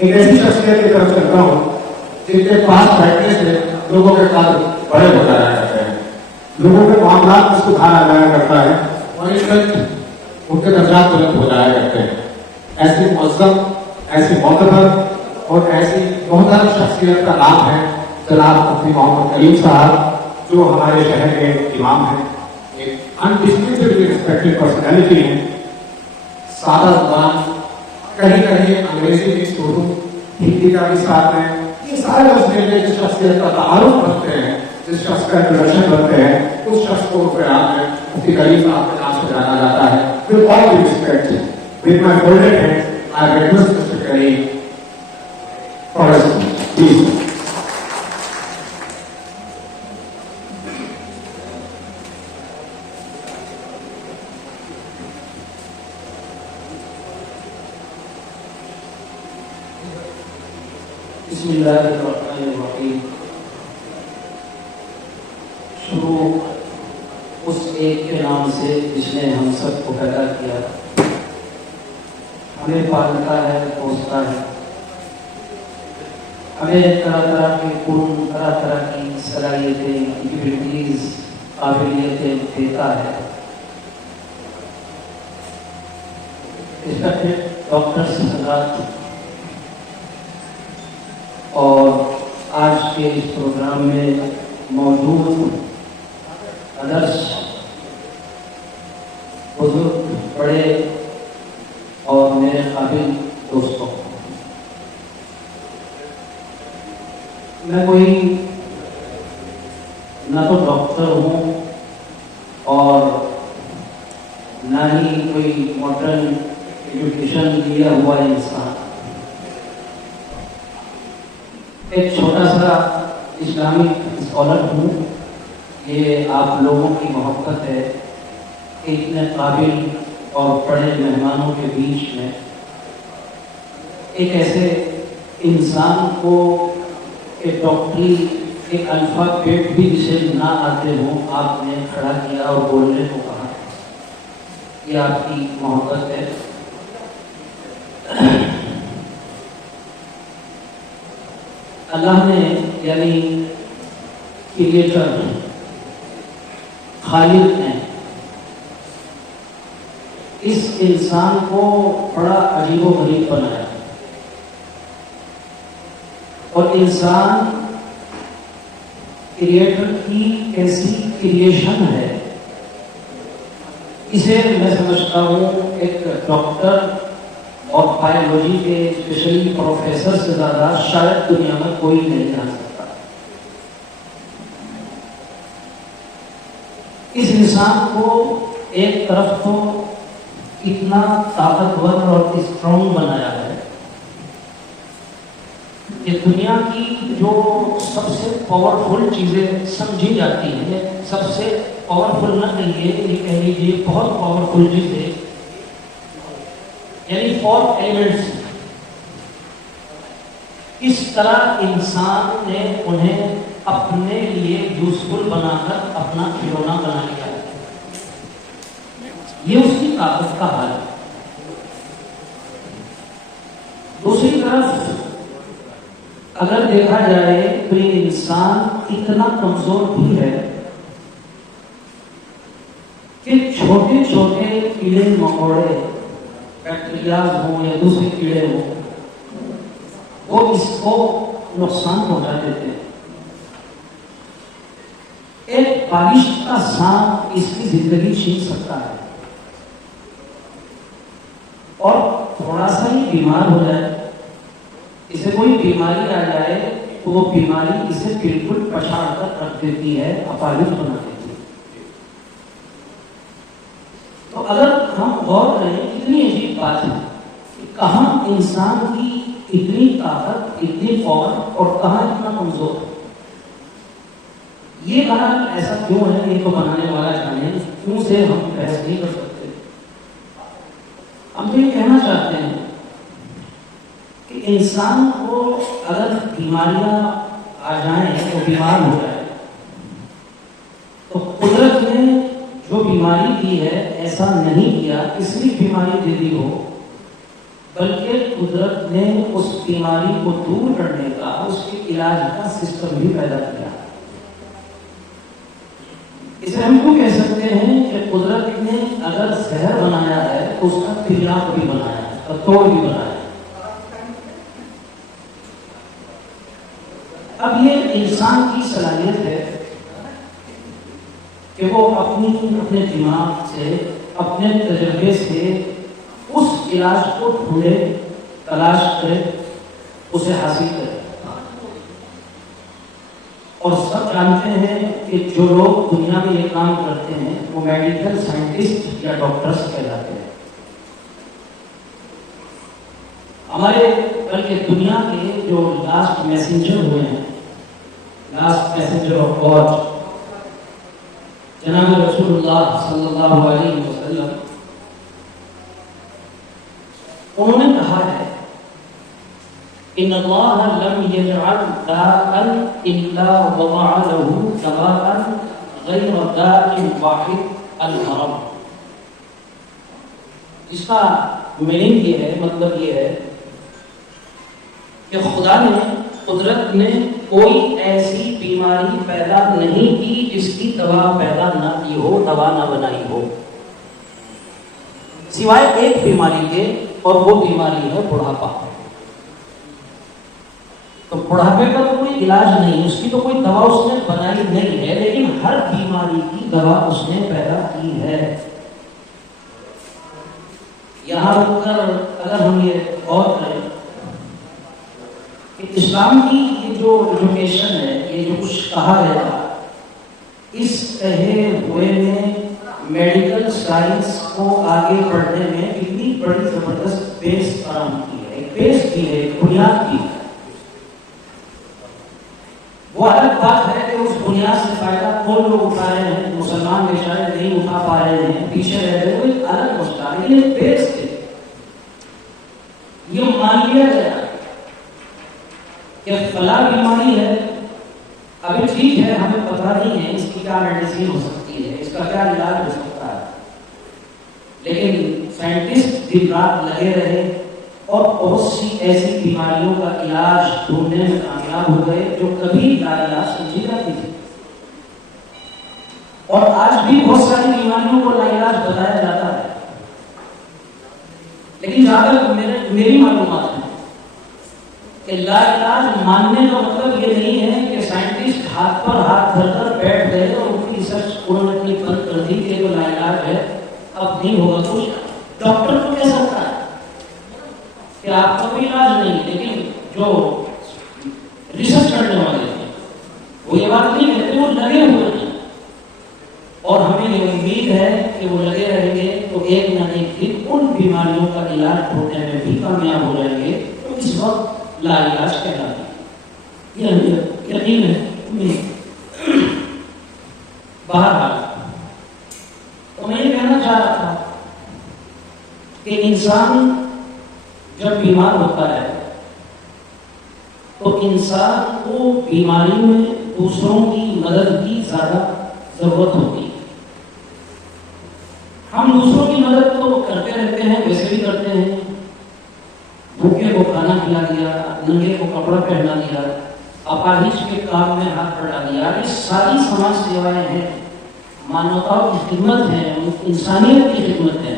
एक ऐसी शख्सियत की तरफ चलता हूँ जिनके पास बैठने से लोगों के कद बड़े हो जाया करते हैं, लोगों के मामला में सुधार आ जाया करता है और इनफैक्ट उनके दर्जात बुलंद हो जाया करते हैं। ऐसी मुअज़्ज़म, ऐसी मोतबर और ऐसी मोहतरम शख्सियत का नाम है जनाब मुफ्ती मोहम्मद कलीम साहब, जो हमारे शहर के इमाम हैं, एक अनडिस्प्यूटेडली रिस्पेक्टेड पर्सनैलिटी है। सादा ज़ुबान, कहीं कहीं अंग्रेजी भी छोड़ू, हिंदी का भी साथ है, ये सारे लफ्ज़ मिलकर जिस शख्सियत का तारुफ बनते हैं, जिस शख्स का इंट्रोडक्शन बनते हैं, उस शख्स को प्यार में मुफ्ती कलीम साहब के नाम से जाना जाता है। With all due respect, with my folded hands I request mister Kaleem for a speech, please. बिस्मिल्लाहिर्रहमानिर्रहीम। शुरू उस एक के नाम से जिसने हम सबको पैदा किया, हमें पालता है, पोसता है, हमें तरह तरह के गुण, तरह तरह की सलाहियतें, एबिलिटीज, काबिलियतें देता है। रिस्पेक्टेड डॉक्टर्स हज़रात, और आज के इस प्रोग्राम में मौजूद आदर्श बुजुर्ग, बड़े और मेरे काबिल दोस्तों, मैं कोई ना तो डॉक्टर हूँ और ना ही कोई मॉडर्न एजुकेशन लिया हुआ इंसान, एक छोटा सा इस्लामिक स्कॉलर हूँ। ये आप लोगों की मोहब्बत है कि इतने काबिल और बड़े मेहमानों के बीच में एक ऐसे इंसान को एक डॉक्टरी, एक अल्फ़ाबेट भी जिसे ना आते हो, आपने खड़ा किया और बोलने को कहा। ये आपकी मोहब्बत है। अल्लाह ने, यानी क्रिएटर, खालिक ने इस इंसान को बड़ा अजीबोगरीब बनाया और इंसान क्रिएटर की कैसी क्रिएशन है, इसे मैं समझता हूँ एक डॉक्टर और बायोलॉजी के स्पेशली प्रोफेसर से ज़्यादा शायद दुनिया में कोई नहीं जान सकता। इस इंसान को एक तरफ तो इतना ताकतवर और स्ट्रॉन्ग बनाया है कि दुनिया की जो सबसे पावरफुल चीज़ें समझी जाती हैं, सबसे पावरफुल न कहिए, ये कह लीजिए बहुत पावरफुल चीज़ें, यानी 4 एलिमेंट्स, इस तरह इंसान ने उन्हें अपने लिए यूजफुल बनाकर अपना खिलौना बना लिया है। ये उसकी ताकत का हाल है। दूसरी तरफ अगर देखा जाए तो ये इंसान इतना कमजोर भी है कि छोटे छोटे कीड़े मकोड़े, बैक्टीरियाज हो या दूसरे कीड़े हो, वो इसको नुकसान पहुंचा देते हैं। एक बारिश का सांप इसकी जिंदगी छीन सकता है और थोड़ा सा ही बीमार हो जाए, इसे कोई बीमारी आ जाए तो वो बीमारी इसे बिल्कुल पछाड़ कर रख देती है, अपाहिज बना देती है। तो अगर हम गौर करें, कितनी अजीब बात है कि कहाँ इंसान की इतनी ताकत, इतनी पावर और कहाँ इतना कमजोर। ये कहा ऐसा क्यों है, इनको बनाने वाला जाने, क्यों से हम बहस नहीं कर सकते। हम तो ये कहना चाहते हैं कि इंसान को अगर बीमारियां आ जाएं, तो बीमार हो जाए, तो कुदरत ने जो बीमारी दी है ऐसा नहीं किया, इसलिए बीमारी दे दी हो बल्कि कुदरत ने उस बीमारी को दूर करने का, उसके इलाज का सिस्टम भी पैदा किया। इसे हम क्यों कह सकते हैं कि कुदरत ने अगर जहर बनाया है तो उसका तिलाक भी बनाया है, उसका तोड़ भी बनाया है। अब ये इंसान की सलाहियत है कि वो अपने दिमाग से, अपने तजुर्बे से उस इलाज को ढूंढे, तलाश करे, उसे हासिल करे। और सब जानते हैं कि जो लोग दुनिया में ये काम करते हैं वो मेडिकल साइंटिस्ट या डॉक्टर्स कहलाते हैं। हमारे बल्कि दुनिया के जो लास्ट मैसेंजर हुए हैं, लास्ट मैसेंजर ऑफ गॉड जनाब रसूलुल्लाह सल्लल्लाहु अलैहि वसल्लम, उन्होंने कहा है इन्नल्लाह लम यजअल दाअन इल्ला वदअ लहू दवाअन गैर दाइन वाहिद अल-मरम। इसका मीनिंग ये है, मतलब ये है कि खुदा ने, कुदरत ने कोई ऐसी बीमारी पैदा नहीं की जिसकी दवा पैदा ना की हो, दवा ना बनाई हो, सिवाय एक बीमारी के, और वो बीमारी है बुढ़ापा। तो बुढ़ापे का तो कोई इलाज नहीं, उसकी तो कोई दवा उसने बनाई नहीं है, लेकिन हर बीमारी की दवा उसने पैदा की है। यहां रुककर अगर हम ये गौर करें कि इस्लाम की ये जो एजुकेशन है, ये जो कुछ कहा गया, इस कहे हुए ने मेडिकल साइंस को आगे बढ़ने में कितनी बड़ी जबरदस्त बेस फराहम की है, एक बेस की है, एक बुनियाद की है। वो अलग बात है कि उस बुनियाद से फायदा कौन लोग उठा रहे हैं, मुसलमान बेचारे नहीं उठा पा रहे हैं, पीछे रह रहे हैं, वो एक अलग मसला है। लेकिन एक बेस थे, ये मान लिया गया कि फला बीमारी है, अभी ठीक है, हमें पता नहीं है इसकी क्या मेडिसिन हो सकती है, इसका क्या इलाज हो सकता है, लेकिन साइंटिस्ट दिन रात लगे रहे और बहुत सी ऐसी बीमारियों का इलाज ढूंढने में कामयाब हो गए जो कभी लाइलाज समझी जाती थी। और आज भी बहुत सारी बीमारियों को लाइलाज बताया जाता है, लेकिन जहां तक मेरी मालूमात है कि लाइलाज मानने का मतलब ये नहीं है कि साइंटिस्ट हाथ पर हाथ धरकर बैठ गए और उनकी रिसर्च उन्होंने अपनी बंद कर दी कि जो लाइलाज है अब नहीं होगा कुछ। डॉक्टर तो कह सकता है कि आपका कोई इलाज नहीं, लेकिन जो रिसर्च करने वाले हैं वो ये बात नहीं कहते, वो लगे हुए हैं। और हमें ये उम्मीद है कि वो लगे रहेंगे तो एक न एक दिन उन बीमारियों का इलाज ढूंढने में भी कामयाब हो जाएंगे। तो इस वक्त लाइलाज कहलाते हैं, ये यकीन है। बहरहाल तो मैं ये कहना चाह रहा था कि इंसान जब बीमार होता है तो इंसान को बीमारी में दूसरों की मदद की ज्यादा जरूरत होती है। हम दूसरों की मदद तो करते रहते हैं, वैसे भी करते हैं, भूखे को खाना खिला दिया, नंगे को कपड़ा पहना दिया, अपाहिज के काम में हाथ बढ़ा दिया, ये सारी समाज सेवाएं हैं, मानवताओं की खिदमत है, इंसानियत की खिदमत है,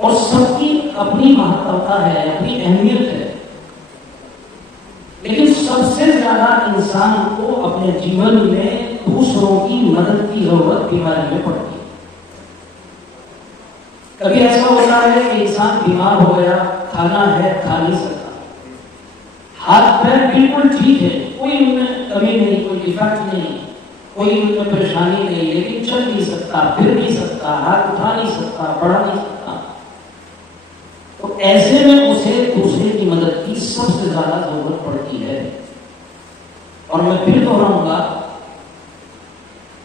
और सबकी अपनी महत्वता है, अपनी अहमियत है। लेकिन सबसे ज्यादा इंसान को अपने जीवन में दूसरों की मदद की जरूरत बीमारी में पड़ती है। कभी ऐसा होता है कि इंसान बीमार हो गया, खाना है खा नहीं सकता, हाथ पैर बिल्कुल ठीक है, कोई उनमें कमी नहीं, कोई डिफेक्ट नहीं, कोई उनमें परेशानी नहीं, लेकिन चल नहीं सकता, फिर नहीं सकता, हाथ उठा नहीं सकता, बढ़ा नहीं सकता। तो ऐसे में उसे दूसरे की मदद की सबसे ज्यादा जरूरत पड़ती है। और मैं फिर दोहराऊंगा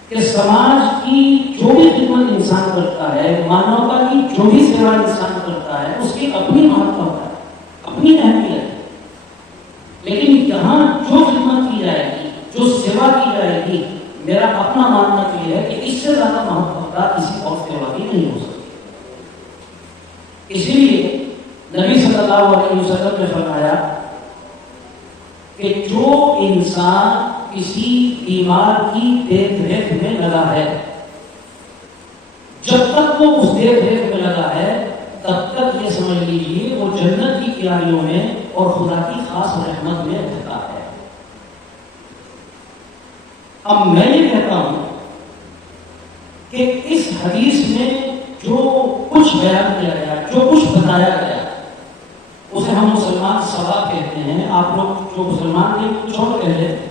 कि समाज की जो भी खिदमत इंसान करता है, मानवता की जो भी सेवा इंसान करता है, उसकी अपनी महत्वता है, अपनी अहमियत है। लेकिन यहाँ जो खिदमत की जाएगी, जो सेवा की जाएगी, मेरा अपना मानना तो यह है कि इससे ज्यादा महत्वता किसी और सेवा की नहीं हो सकती। इसीलिए नबी सल्लल्लाहु अलैहि वसल्लम ने फरमाया कि जो इंसान किसी बीमार की देख रेख में लगा है, जब तक वो उस देख रेख में लगा है तब तक ये समझ लीजिए वो जन्नत की क्यारियों में और खुदा की खास रहमत में रहता है। अब मैं ये कहता हूं कि इस हदीस में जो कुछ बयान किया गया, जो कुछ बताया गया, उसे हम मुसलमान सवाब कहते हैं। आप लोग जो मुसलमान नहीं कुछ और कह लेते।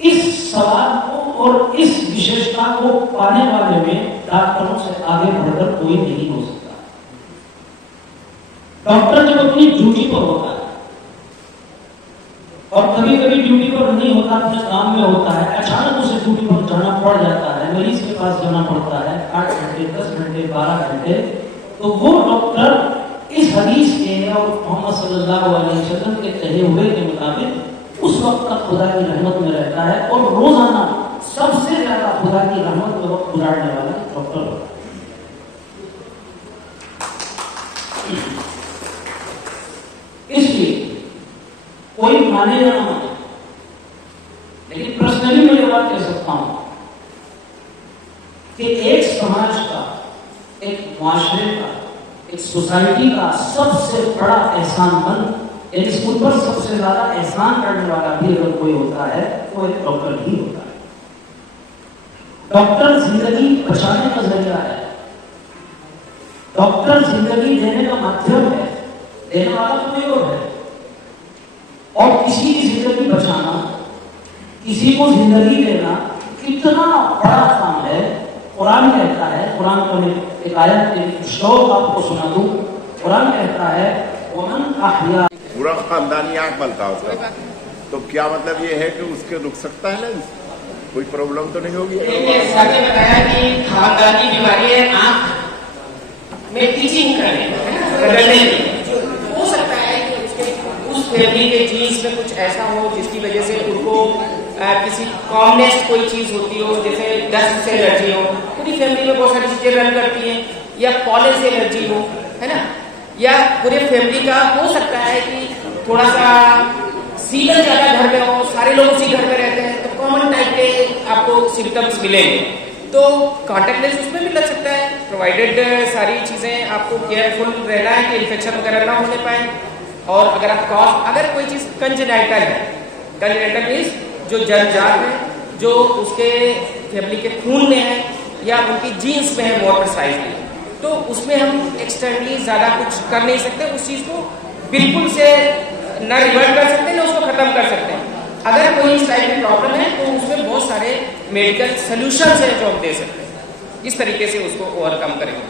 इस सवाल को और इस विशेषता को पाने वाले में डॉक्टरों से आगे बढ़कर कोई नहीं हो सकता। डॉक्टर जब अपनी ड्यूटी पर होता है और कभी कभी ड्यूटी पर नहीं होता, अपने काम में होता है, अचानक उसे ड्यूटी पर जाना पड़ जाता है, मरीज के पास जाना पड़ता है 8 घंटे 10 घंटे 12 घंटे, तो वो डॉक्टर इस हदीस के और मोहम्मद सल्लल्लाहु अलैहि वसल्लम के कहे हुए के मुताबिक उस वक्त तक खुदा की रहमत में रहता है और रोजाना सबसे ज्यादा खुदा की रहमत में वक्त गुजारने वाला डॉक्टर होता है। इसलिए कोई माने या ना माने, लेकिन पर्सनली मैं ये बात कह सकता हूं कि एक समाज का, एक माशरे का, एक सोसाइटी का सबसे बड़ा एहसानमंद, यानी उन पर सबसे ज्यादा एहसान करने वाला भी अगर कोई होता है तो एक डॉक्टर ही होता है। डॉक्टर जिंदगी बचाने का जरिया है, डॉक्टर जिंदगी देने का माध्यम है, देने वाला कोई और है। और किसी की जिंदगी बचाना, किसी को जिंदगी देना कितना बड़ा काम है। कुरान कहता है, कुरान को मैं एक आयत के श्लोक आपको सुना दूं। कुरान कहता है वमन अहया, पूरा खानदानी आंख बनता है उसका, तो क्या मतलब ये है कि उसके रुक सकता है लेंस? कोई प्रॉब्लम तो नहीं होगी? सर ने बताया कि खानदानी बीमारी है आंख में टीचिंग करने बदलने की। हो सकता है कि उस फैमिली के जीन्स में कुछ ऐसा हो जिसकी वजह से उनको किसी कॉमनेस्ट कोई चीज होती हो, जैसे डस्ट से एलर्जी हो, पूरी फैमिली में बहुत सारी चीजें रन करती हैं, या पॉलन से एलर्जी हो, है ना, या पूरे फैमिली का हो सकता है कि थोड़ा सा सीजन ज्यादा घर में हो, सारे लोग उसी घर में रहते हैं, तो कॉमन टाइप के आपको सिम्टम्स मिलेंगे, तो कॉन्टेक्ट लेंस उसमें भी लग सकता है, प्रोवाइडेड सारी चीजें आपको केयरफुल रहना है कि इन्फेक्शन वगैरह ना होने पाए। और अगर आप अगर कोई चीज कंजेनाइटल है, कंजेनाइटल मीन्स जो जन्मजात है, जो उसके फैमिली के खून में है या उनकी जीन्स में है मोर प्रिसाइजली, तो उसमें हम एक्सटर्नली ज्यादा कुछ कर नहीं सकते, उस चीज को बिल्कुल से न रिवर्ट कर सकते न उसको खत्म कर सकते हैं। अगर कोई इस टाइप की प्रॉब्लम है तो उसमें बहुत सारे मेडिकल सोल्यूशन है जो हम दे सकते हैं, इस तरीके से उसको ओवरकम करेंगे।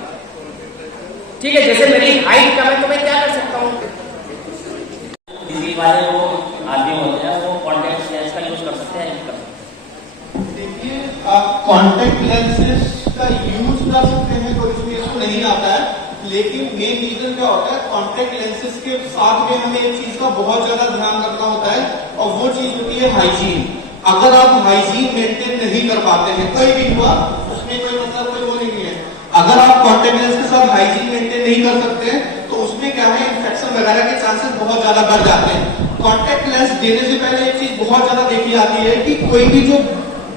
ठीक है, जैसे मेरी हाइट कम है तो मैं क्या कर सकता हूँ? किसी वाले वो आदमी होते हैं वो कॉन्टेक्ट लेंस का यूज कर सकते हैं, नहीं कर सकते? देखिए, आप कॉन्टेक्ट लेंसेज का यूज कर सकते हैं, कोई इसमें इसको नहीं आता है, लेकिन मेन रीजन क्या होता है, कॉन्टेक्ट लेंसेज के साथ में हमें एक चीज का बहुत ज्यादा ध्यान रखना होता है, और वो चीज होती है हाइजीन। अगर आप हाइजीन मेंटेन नहीं कर पाते हैं, कोई भी हुआ उसमें कोई मतलब कोई वो नहीं है, अगर आप कॉन्टेक्ट लेंस के साथ हाइजीन मेंटेन नहीं कर सकते तो उसमें क्या है, इन्फेक्शन वगैरह के चांसेस बहुत ज्यादा बढ़ जाते हैं। कॉन्टेक्ट लेंस देने से पहले एक चीज बहुत ज्यादा देखी जाती है कि कोई भी जो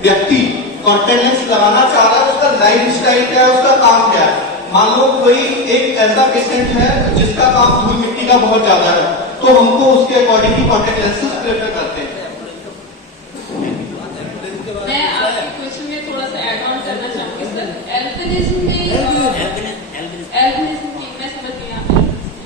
व्यक्ति कॉन्टेक्ट लेंस लगाना चाह रहा है उसका लाइफ स्टाइल क्या है, उसका काम क्या है। मान लो कोई एक ऐसा पेशेंट है जिसका काम धूल मिट्टी का बहुत ज्यादा है, तो हमको उसके अकॉर्डिंग ही कॉन्टेक्ट लेंसेज प्रेफर करते हैं। मैं आपके क्वेश्चन में थोड़ा सा ऐड ऑन करना चाहूंगी सर। एल्बिनिज्म में एल्बिनिज्म की मैं समझ गई आप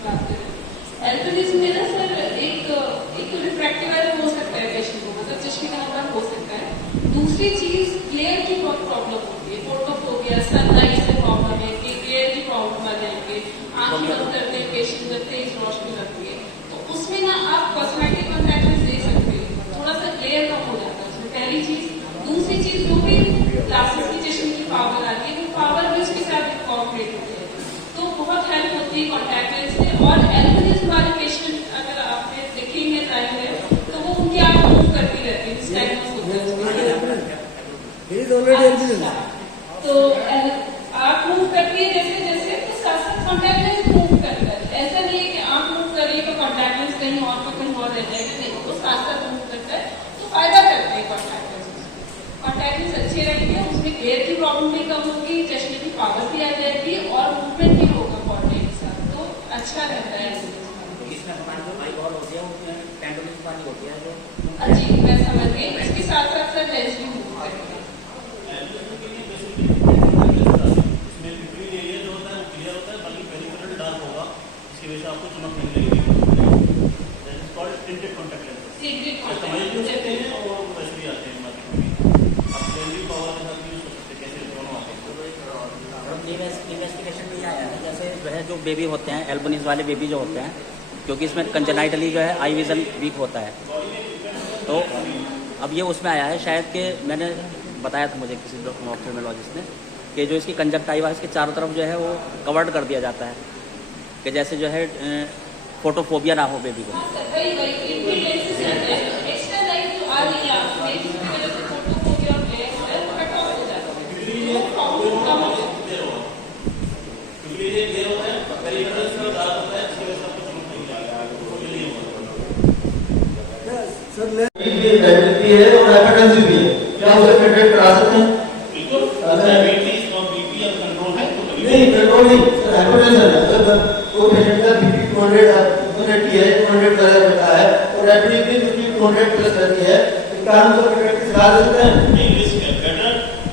बात कर रहे हैं। एल्बिनिज्म में ना सर एक रिफ्रैक्टिव एरर हो सकता है पेशेंट को, मतलब चश्मे का नंबर हो सकता है। दूसरी चीज ग्लेयर की बहुत प्रॉब्लम होती है, फोटोफोबिया, सनलाइट से प्रॉब्लम है, ग्लेयर की प्रॉब्लम आ जाएंगे, आंखें बंद करते हैं पेशेंट जब तेज रोशनी लगती है, तो उसमें ना आप कॉस्मेटिक कॉन्टैक्ट लेंस दे सकते हैं, थोड़ा सा ग्लेयर कम हो जाता है उसमें, पहली चीज। दूसरी चीज, जो भी ग्लासेस की चश्मे की पावर आती है वो पावर भी उसके साथ इनकॉर्पोरेट होती है, तो बहुत हेल्प होती है कॉन्टैक्ट लेंस से। और एल्बिनिज्म वाले पेशेंट अगर आपने देखेंगे जाहिर है तो वो उनकी आंख मूव करती रहती है, तो आंख मूव करती है जैसे जैसे, तो साथ साथ प्रॉब्लम भी कम होगी, चश्मे की पावर भी आ जाएगी और मूवमेंट भी होगा बॉडी के साथ, तो अच्छा रहता है। इसमें हमारी जो आई बॉल होती है उसमें टेंडोलिस पानी होती है जो जी मैं समझ गई, इसके साथ साथ सर लेंस भी मूव करेगा। इसमें पिपली एरिया जो होता है वो क्लियर होता है, बाकी पेरिफेरल डार्क होगा, इसकी वजह से आपको चमक नहीं लगेगी। That is called tinted contact lens. Customise भी हो सकते हैं और वैसे भी आते हैं मार्केट में, आप लेंस पावर के साथ यूज कर सकते हैं, कैसे दोनों आते हैं। इन्वेस्टिगेशन में आया है जैसे जो है जो बेबी होते हैं एल्बनीज वाले बेबी जो होते हैं, क्योंकि इसमें कंजेनाइटली जो है आई विजन वीक होता है, तो अब ये उसमें आया है शायद कि मैंने बताया था मुझे किसी ऑप्थेल्मोलॉजिस्ट ने कि जो इसकी कंजक्टाइवा इसके चारों तरफ जो है वो कवर्ड कर दिया जाता है कि जैसे जो है फोटोफोबिया ना हो बेबी को। एक्स्ट्रा लाइट जो आ रही है आपसे जिसकी वजह से फोटोफोबिया और ग्लेयर हो है वो कट ऑफ हो जाता है, वो प्रॉब्लम कम हो जाती है। क्योंकि ये क्लियर होता है, पेरिफेरल से डार्क होता है, इसकी वजह से आपको चमक नहीं लगेगी, वो नहीं होगा। सर डायबिटीज भी है और हाइपरटेंसिव भी है, क्या उसे ट्रीटमेंट करा सकते हैं? बिल्कुल, डायबिटीज और बीपी अब कंट्रोल है तो नहीं कंट्रोल नहीं, हाइपरटेंशन है, अगर कोई पेशेंट का बीपी 280 है, 200 का रहता है और डायबिटीज भी उसकी 200 प्लस रहती है, इसका हम सब ट्रीटमेंट की सलाह दे सकते हैं। नहीं, रिस्क है, better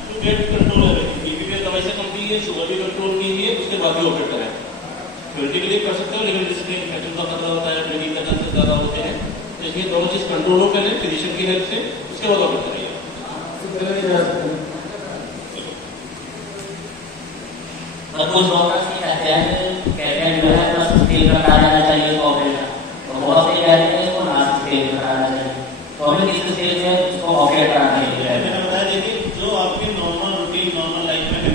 to get control everything. BP पे दवाई से कम कीजिए, शुगर भी कंट्रोल कीजिए, उसके बाद ही ऑपरेट करें। थ्योरेटिकली कर सकते हो, लेकिन रिस्क इन्फेक्शन का खतरा होता है, ब्लीडिंग का चांसेस ज़्यादा होते हैं, इसलिए दोनों चीज कंट्रोल हो पहले फिजिशियन की हेल्प से, उसके बाद ऑपरेट करिए। और कुछ डॉक्टर्स ये कहते हैं जो है बस स्टील का कराया जाना चाहिए ऑपरेशन, तो बहुत से कहते हैं इसको ना स्टील का कराना चाहिए, तो हमें किस स्टेज में इसको ऑपरेट कराना चाहिए? मैंने बताया देखिए जो आपके नॉर्मल रूटीन नॉर्मल लाइफ में है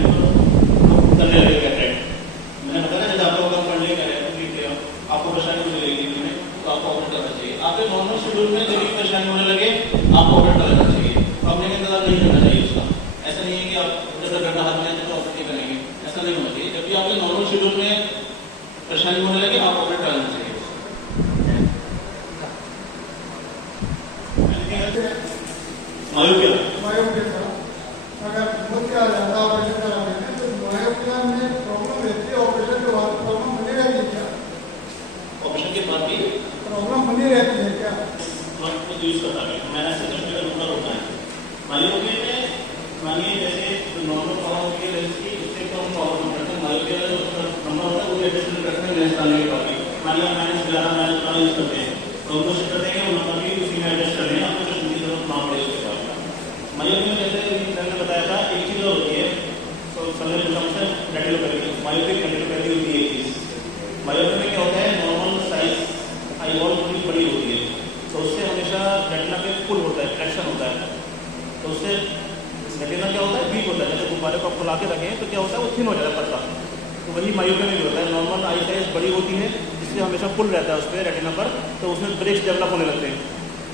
करने लगेगा ट्रेंड, मैंने बताया जब आप लोग पढ़ने का है तो आपको परेशानी होने लगेगी तो आपको ऑपरेट करना चाहिए। आपके नॉर्मल शेड्यूल में जब भी परेशानी होने लगे आपको ऑपरेट करना चाहिए, अपने के इंतजार नहीं करना चाहिए उसका। ऐसा नहीं है कि आप जब तक घंटा हाथ में तो ऑपरेट करेंगे, ऐसा नहीं होना चाहिए। जब भी आपके नॉर्मल शेड्यूल में परेशानी होने लगे आप ऑपरेट करना चाहिए। मायोपिया अगर मुझे ज़्यादा ऑपरेशन कराने में तो मायोपिया में प्रॉब्लम रहती है, ऑपरेशन के बाद प्रॉब्लम बनी रहती है क्या? ऑपरेशन के बाद भी प्रॉब्लम बनी रहती है क्या? यूज करता है, मैंने चश्मे का नंबर होता है मायोपिया में, मानिए जैसे नॉर्मल पावर होती है लेंस की, उससे कम पावर करते हैं मायोपिया का जो नंबर होता है वो एडजस्टमेंट करते हैं लेंस डालने के बाद भी। मानिए -11 -12 यूज करते हैं तो उनको शिफ्ट कर देंगे, वो नंबर भी उसी में एडजस्ट कर देंगे, आपको चश्मे की जरूरत ना पड़े उसके बाद। मायोपिया में जैसे सर ने बताया था एक चीज़ और होती है, तो सर ने समझा रेटिनोपैथी, मायोपिक रेटिनोपैथी होती है एक चीज़। मायोपिया में क्या होता है, नॉर्मल साइज आई बॉल थोड़ी बड़ी होती है, तो उससे हमेशा रेटिना पे पुल होता है, फ्रैक्शन होता है, तो उससे रेटिना क्या होता है वीक होता है। जैसे गुब्बारे को आप फुला के रखें तो क्या होता है वो थिन हो जाता है पतला, तो वही मायोपिया में भी होता है। नॉर्मल आई साइज बड़ी होती है इसलिए हमेशा पुल रहता है उस पर रेटिना पर, तो उसमें ब्रेक्स डेवलप होने लगते हैं।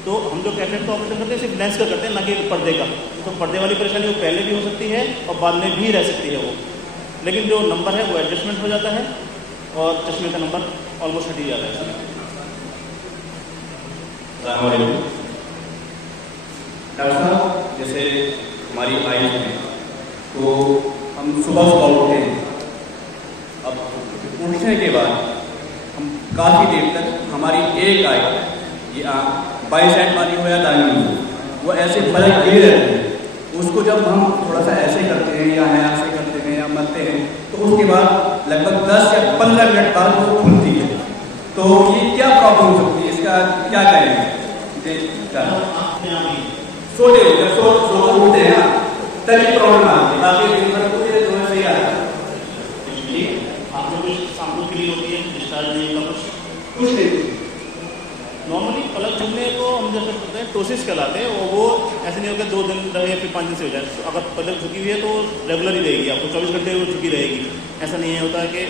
तो हम जो कैटरेक्ट का ऑपरेशन करते हैं सिर्फ लेंस का करते हैं, ना कि पर्दे का। तो पर्दे वाली परेशानी वो पहले भी हो सकती है और बाद में भी रह सकती है वो, लेकिन जो नंबर है वो एडजस्टमेंट हो जाता है और चश्मे का नंबर ऑलमोस्ट हट ही जाता है। डॉक्टर साहब जैसे हमारी आइज में तो हम सुबह उठते हैं, अब उठने के बाद हम काफ़ी देर तक हमारी एक आई ये बाई साइड वाली हो या दाहिनी हो वो ऐसे फलक नहीं रहते हैं, उसको जब हम थोड़ा सा ऐसे करते हैं या ऐसे करते हैं या मलते हैं तो उसके बाद लगभग 10 या 15 मिनट बाद वो खुलती है। तो ये क्या प्रॉब्लम हो सकती है, इसका क्या करेंगे? सोते जब सो उठते हैं ना तभी प्रॉब्लम आती है, बाकी दिन भर पूरे जो है सही आता है। आप लोग शाम को क्लीन होती है, डिस्चार्ज नहीं का कुछ नहीं। नॉर्मली पलक झुकने को हम जैसे बोलते हैं टोसिस कहलाते हैं, और वो ऐसे नहीं होगा 2 दिन रहे फिर 5 दिन से हो जाए। तो अगर पलक झुकी हुई है तो रेगुलर ही रहेगी, आपको 24 घंटे वो झुकी रहेगी। ऐसा नहीं है, होता है कि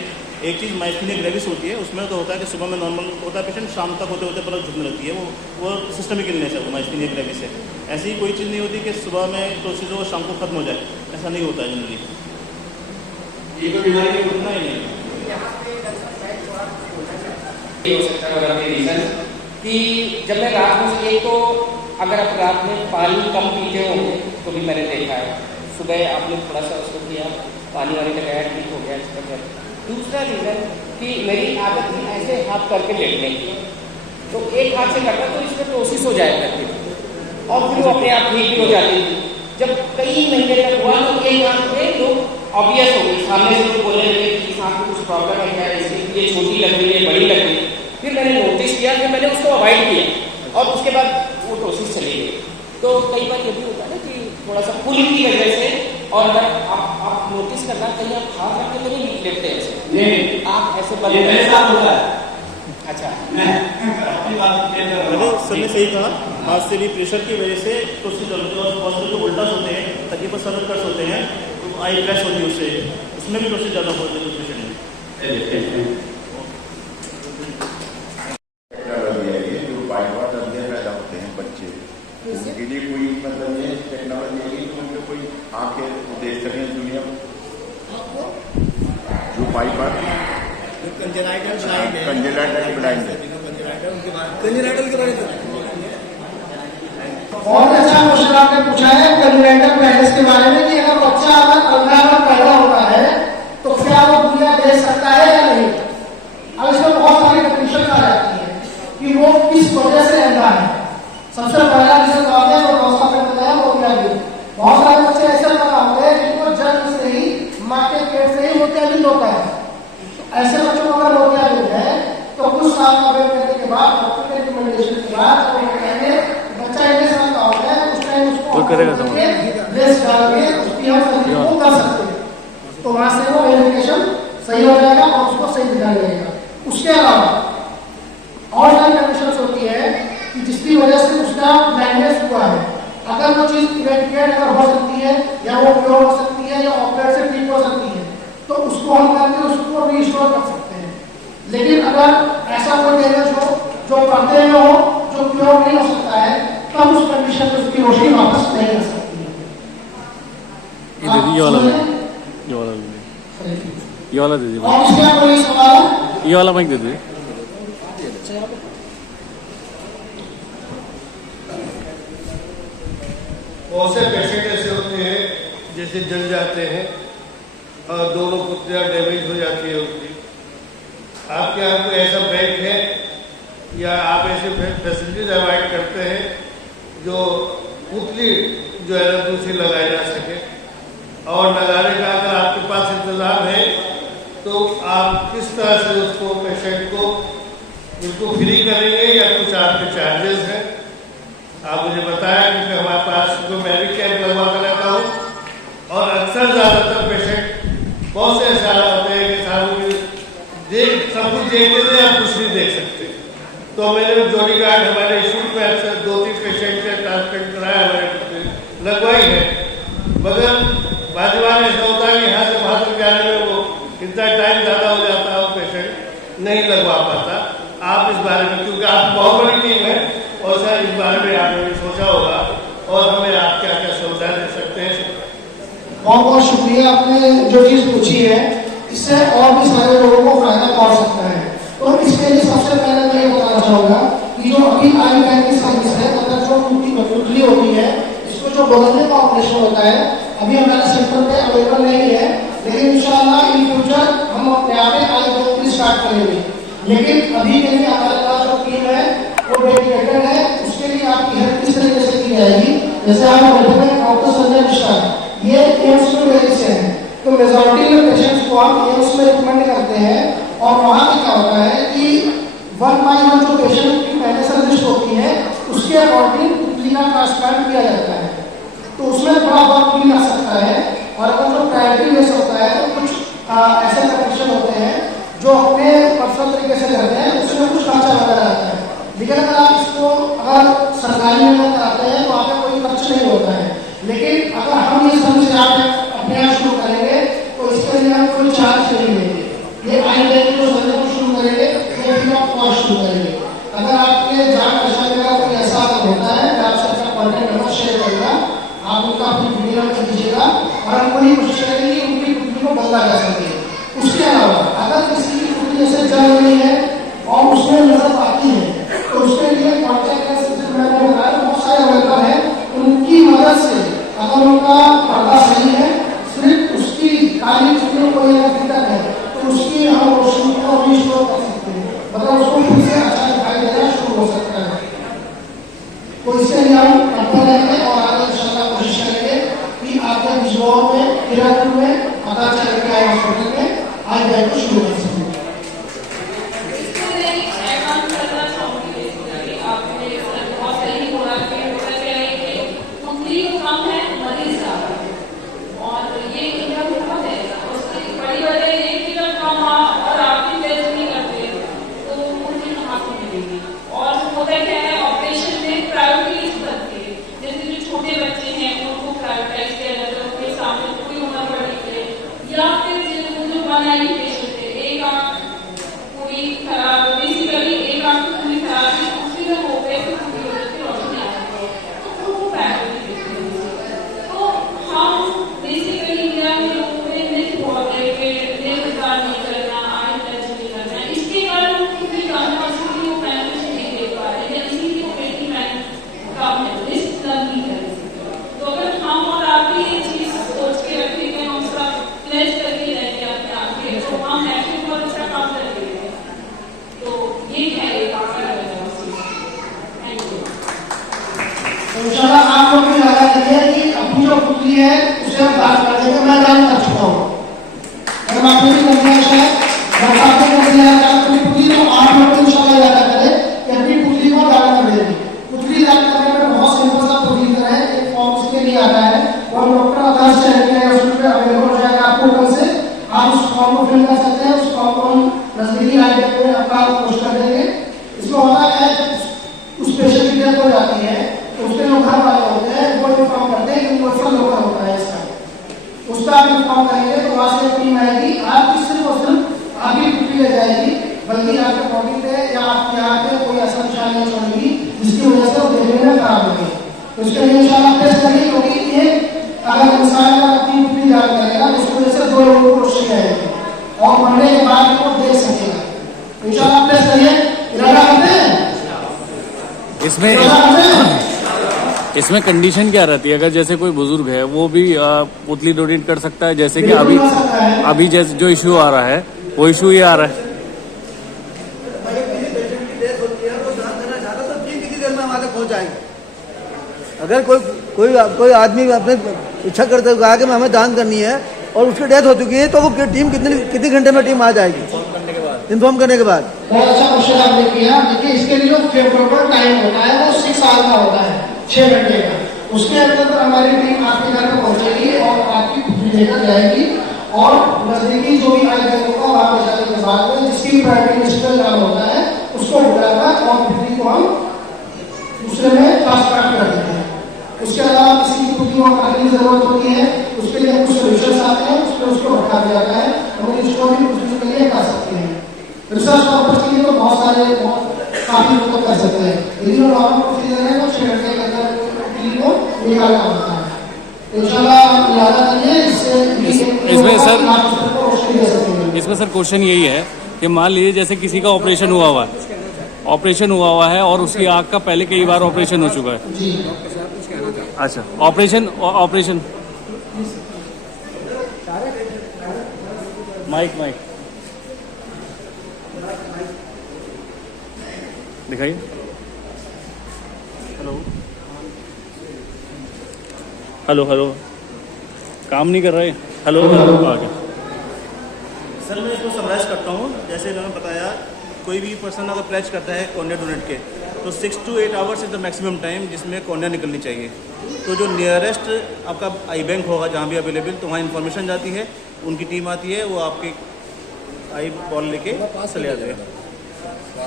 एक चीज़ माइस्थीनिया ग्रेविस होती है, उसमें तो होता है कि सुबह में नॉर्मल होता है पेशेंट, शाम तक होते होते पलक झुकने लगती है, वो सिस्टमिक इलनेस है वो माइस्थीनिया ग्रेविस है। ऐसी कोई चीज़ नहीं होती कि सुबह में टोसिस हो शाम को खत्म हो जाए, ऐसा नहीं होता है जनरली। ये कोई बीमारी की उतना ही नहीं हो सकता है रीजन कि जब मैं रात में एक तो अगर आप रात में पानी कम पीते होंगे तो भी मैंने देखा है, सुबह आपने थोड़ा सा उसको किया, पानी वानी लगाया, ठीक हो गया। दूसरा रीज़न कि मेरी आदत थी ऐसे हाथ करके लेटने की, तो एक हाथ से करता तो इसमें प्रोसेस हो जाया करती थी और फिर वो अपने आप ठीक भी हो जाती थी। जब कई महीने तक हुआ तो एक हाथ में लोग ऑब्वियस हो गई, सामने से लोग बोलने लगे कि इस हाथ में कुछ प्रॉब्लम है क्या, इसकी ये छोटी लग रही है, बड़ी लग रही है। फिर मैंने नोटिस किया, फिर मैंने उसको अवॉइड किया और उसके बाद वो प्रोसेस चली गई। तो कई बार ये भी होता है ना कि थोड़ा सा पुलिंग की वजह से, और अगर आप नोटिस करना कहीं आप हाथ रख के तो नहीं लेटते ऐसे, आप ऐसे मेरे साथ होता है। अच्छा, मैंने सर ने सही कहा, हाथ से भी प्रेशर की वजह से प्रोसीजर होते हैं और बहुत सारे जो उल्टास होते हैं, तकिए पर सर कट्स होते हैं, तो आई फ्लैश होती है उससे, उसमें भी प्रोसेस ज़्यादा होते हैं पेशेंट में। जो बाइपास अंधे पैदा होते हैं बच्चे, उनके लिए कोई मतलब ये टेक्नोलॉजी है कि उनके कोई आंखें देख सकें दुनिया में, जो बाइपास कंजेनाइटल ब्लाइंड है, कंजेनाइटल ब्लाइंड है, कंजेनाइटल के बारे में बहुत अच्छा क्वेश्चन आपने पूछा है कंजेनाइटल ब्लाइंडनेस के बारे में कि अगर बच्चा अगर अंधा पैदा होता है तो क्या वो दुनिया देख सकता है या नहीं। अब इसमें बहुत सारी कंडीशन आ जाती है कि वो किस वजह से अंधा है। सबसे पहला जिसे कहते हैं वो डॉक्टर ने बताया वो मोतियाबिंद। बहुत सारे बच्चे ऐसे पैदा होते हैं जिनको जन्म से ही माँ के पेट से ही मोतियाबिंद होता है। ऐसे बच्चों को अगर मोतियाबिंद है तो कुछ साल का वेट करने के बाद डॉक्टर के रिकमेंडेशन के बाद वो कहेंगे बच्चा इतने साल का होता है उस टाइम उसको लेस डाल के उसकी हम सर्जरी को कर सकते हैं, तो वहां से वो वेरिफिकेशन सही हो जाएगा और उसको सही दिखा लगेगा। उसके अलावा और सारी कंडीशन होती है कि जिसकी वजह से उसका ब्लाइंडनेस हुआ है, अगर वो चीज इवेंटिकेट अगर हो सकती है या वो क्योर हो सकती है या ऑपरेट से ठीक हो सकती है तो उसको हम करके उसको रीस्टोर कर सकते हैं। लेकिन अगर ऐसा कोई डैमेज हो जो पर्दे में हो जो क्योर नहीं हो सकता है तब उस कंडीशन में उसकी रोशनी वापस नहीं आ सकती है। ये वाला दे दीजिए। और इसका कोई सवाल? ये वाला माइक दे दीजिए। बहुत से पेशेंट ऐसे होते हैं जैसे जल जाते हैं और दोनों पुतलियाँ डैमेज हो जाती है उसकी। आपके यहाँ कोई ऐसा बैंक है या आप ऐसे फैसिलिटीज अवॉइड करते हैं जो पुतली जो है ना दूसरी लगाई जा सके, और लगाने का अगर आपके पास इंतजाम है तो आप किस तरह से उसको पेशेंट को उसको फ्री करेंगे या कुछ आपके चार्जेस हैं आप मुझे बताया, क्योंकि हमारे पास जो मैं भी कैंप लगवा कर रहता हूँ और अक्सर ज़्यादातर पेशेंट बहुत से ऐसा होते हैं कि साहब सब कुछ देखते थे आप कुछ नहीं देख सकते। तो मैंने जॉली गार्ड हमारे शूट में अक्सर 2-3 पेशेंट से ट्रांसप्लांट कराया, हमारे लगवाई है, मगर बाजूबान ऐसा होता है कि यहाँ से वहाँ तक जाने में वो इतना टाइम ज़्यादा हो जाता है, वो पेशेंट नहीं लगवा पाता। आप इस बारे में, क्योंकि आपकी बहुत बड़ी टीम है और सर इस बारे में आपने भी सोचा होगा और हमें आप क्या क्या सुविधा दे सकते हैं। बहुत बहुत शुक्रिया, आपने जो चीज पूछी है इससे और भी सारे लोगों को फायदा पहुंच सकता है। तो इसके लिए सबसे पहले मैं ये बताना चाहूंगा कि जो अभी आई बैंक की सर्विस है, मतलब जो पुतली होती है इसको जो बदलने का ऑपरेशन होता है अभी हमारे सेंटर पे अवेलेबल नहीं है, लेकिन इंशाल्लाह इन फ्यूचर हम अपने आप आई बैंक भी स्टार्ट करेंगे। लेकिन अभी के लिए हमारे पास जो टीम है वो डेडिकेटेड है, उसके लिए आपकी हेल्प किस तरीके से की जाएगी। जैसे आप बैठे हैं डॉक्टर संजय मिश्रा, ये एम्स में मेडिसिन से है, तो मेजॉरिटी में पेशेंट्स को हम एम्स में रिकमेंड करते हैं और वहाँ पे क्या होता है कि 1 by 1 जो पेशेंट की पहले से लिस्ट होती है उसके अकॉर्डिंग पुतली का ट्रांसप्लांट किया जाता है, तो उसमें थोड़ा बहुत भी आ सकता है। और अगर जो प्रायोरिटी बेस होता है तो कुछ ऐसे कंडीशन होते हैं जो अपने पर्सनल तरीके से करते हैं, उसमें कुछ खर्चा वगैरह आता है। लेकिन अगर आप इसको अगर सरकारी में कराते हैं तो आपका कोई खर्च नहीं होता है। लेकिन अगर हम ये सर्विस आप अपने यहाँ शुरू करेंगे तो इसके लिए हम कोई चार्ज नहीं लेंगे। ये आई बैंक जो सर्विस शुरू करेंगे ये फ्री ऑफ कॉस्ट शुरू करेंगे। अगर आपके जान पहचान का कोई ऐसा होता है तो आपसे अपना कॉन्टैक्ट नंबर शेयर करेगा, आप उनका अपनी वीडियो कर दीजिएगा और हम पूरी कोशिश करेंगे कि उनकी पुतली को बदला जा सके। उसके अलावा अगर किसी की पुतली ऐसे जल रही है और उसमें नजर आती है तो उसके लिए कॉन्टैक्ट मैंने बताया बहुत सारे अवेलेबल है, उनकी मदद से अगर उनका पर्दा सही कार्रवाई को शुरू कर सकें। इंशाल्लाह आप लोग भी लगा करिए कि अपनी जो पुतली है उसे हम बात कर देंगे। मैं दान कर चुका हूँ, अगर आपने भी कर दिया शायद जब आपने कर दिया अपनी पुतली, तो आप लोग भी इंशाल्लाह लगा करें कि अपनी पुतली को दान कर देंगे। पुतली दान करने में बहुत सिंपल सा प्रोसीजर है, एक फॉर्म इसके लिए आता है और डॉक्टर आधार से उसमें अवेलेबल हो जाएगा आपको कल से। आप उस फॉर्म को फिल कर सकते हैं, उस फॉर्म को हम नजदीकी लाइब्रेरी में अपना पोस्ट कर देंगे। इसमें होता है उस पेशेंट की डेथ हो जाती है तो उसके जो घर वाले होते हैं वो इन्फॉर्म करते हैं कि यूनिवर्सल लोकल होता है इसका, उसका आप इन्फॉर्म करेंगे तो वहाँ से एक टीम आएगी, आपकी सिर्फ और सिर्फ आपकी पुतली ले जाएगी, बल्कि आपके बॉडी पे या आपके यहाँ पे कोई असर निशान नहीं छोड़ेगी जिसकी वजह से वो देखने में खराब होगी। तो इसके लिए इंशाल्लाह टेस्ट करिए, क्योंकि एक अगर इंसान का अपनी पुतली दान करेगा तो उसकी वजह से 2 लोगों को रोशनी आएगी और मरने के बाद वो देख सकेगा। तो इंशाल्लाह टेस्ट करिए, इरादा करते हैं। इसमें कंडीशन क्या रहती है? अगर जैसे कोई बुजुर्ग है वो भी पुतली डोनेट कर सकता है, जैसे कि अभी जैसे जो इशू आ रहा है वो इशू ये आ रहा है। अगर कोई आदमी अपने इच्छा करते हुए आगे हमें दान करनी है और उसकी डेथ हो चुकी है तो वो टीम कितने घंटे में टीम आ जाएगी इन्फॉर्म करने के बाद? बहुत अच्छा क्वेश्चन आपने किया। देखिए इसके लिए जो फेवरेबल टाइम होता है वो 6 आवर का होता है, 6 घंटे का। उसके अंदर हमारी टीम आपके घर पे पहुंचेगी और आपकी पुतली लेकर जाएगी और नजदीकी जो भी आई बैंक होगा वहाँ पे जाने के बाद में जिसकी प्रायोरिटी लिस्ट में नाम होता है उसको बुलाकर और पुतली को हम दूसरे में फास्ट ट्रैक कर देते हैं। उसके अलावा किसी की पुतली को रखने की जरूरत होती है, उसके लिए कुछ सोल्यूशन आते हैं, उसमें उसको रखा जाता है, हम इसको भी पुतली के लिए कर सकते हैं। रिसर्च पर्पस के लिए तो बहुत काफी लोग कर सकते हैं, लेकिन जो नॉर्मल प्रोसीजर है वो 6 घंटे के अंदर पुतली को निकालना होता है। इंशाल्लाह याद करिए इसमें सर क्वेश्चन यही है कि मान लीजिए जैसे किसी का ऑपरेशन हुआ है और उसकी आँख का पहले कई बार ऑपरेशन हो चुका है। अच्छा, ऑपरेशन माइक दिखाइए। हेलो काम नहीं कर रहे। हेलो आगे। सर मैं इसको समराइज करता हूँ। जैसे इन्होंने बताया कोई भी पर्सन अगर प्लेज करता है कॉर्निया डोनेट के तो 6 to 8 hours is the maximum time जिसमें कॉर्निया निकलनी चाहिए। तो जो नियरेस्ट आपका आई बैंक होगा जहाँ भी अवेलेबल, तो वहाँ इन्फॉर्मेशन जाती है, उनकी टीम आती है, वो आपके आई बॉल लेके चले जाते हैं।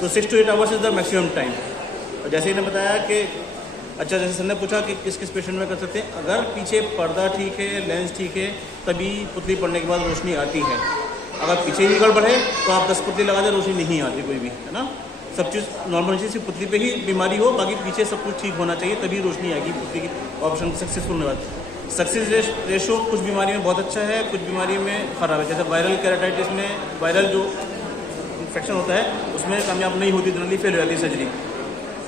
तो 6 to 8 hours is the maximum time. और जैसे इन्होंने बताया कि अच्छा, जैसे सर ने पूछा कि किस किस पेशेंट में कर सकते हैं, अगर पीछे पर्दा ठीक है, लेंस ठीक है, तभी पुतली पड़ने के बाद रोशनी आती है। अगर पीछे ही गड़बड़ है तो आप 10 पुतली लगा दें, रोशनी नहीं आती कोई भी, है ना। सब चीज़ नॉर्मल चीज़ सिर्फ पुतली पे ही बीमारी हो, बाकी पीछे सब कुछ ठीक होना चाहिए, तभी रोशनी आएगी पुतली की ऑपरेशन सक्सेसफुल होने बाद। सक्सेस रेशो कुछ बीमारी में बहुत अच्छा है, कुछ बीमारी में ख़राब है। जैसे वायरल केराटाइटिस में वायरल जो इन्फेक्शन होता है उसमें कामयाब नहीं होती, जनरली फेल हो जाती है सर्जरी।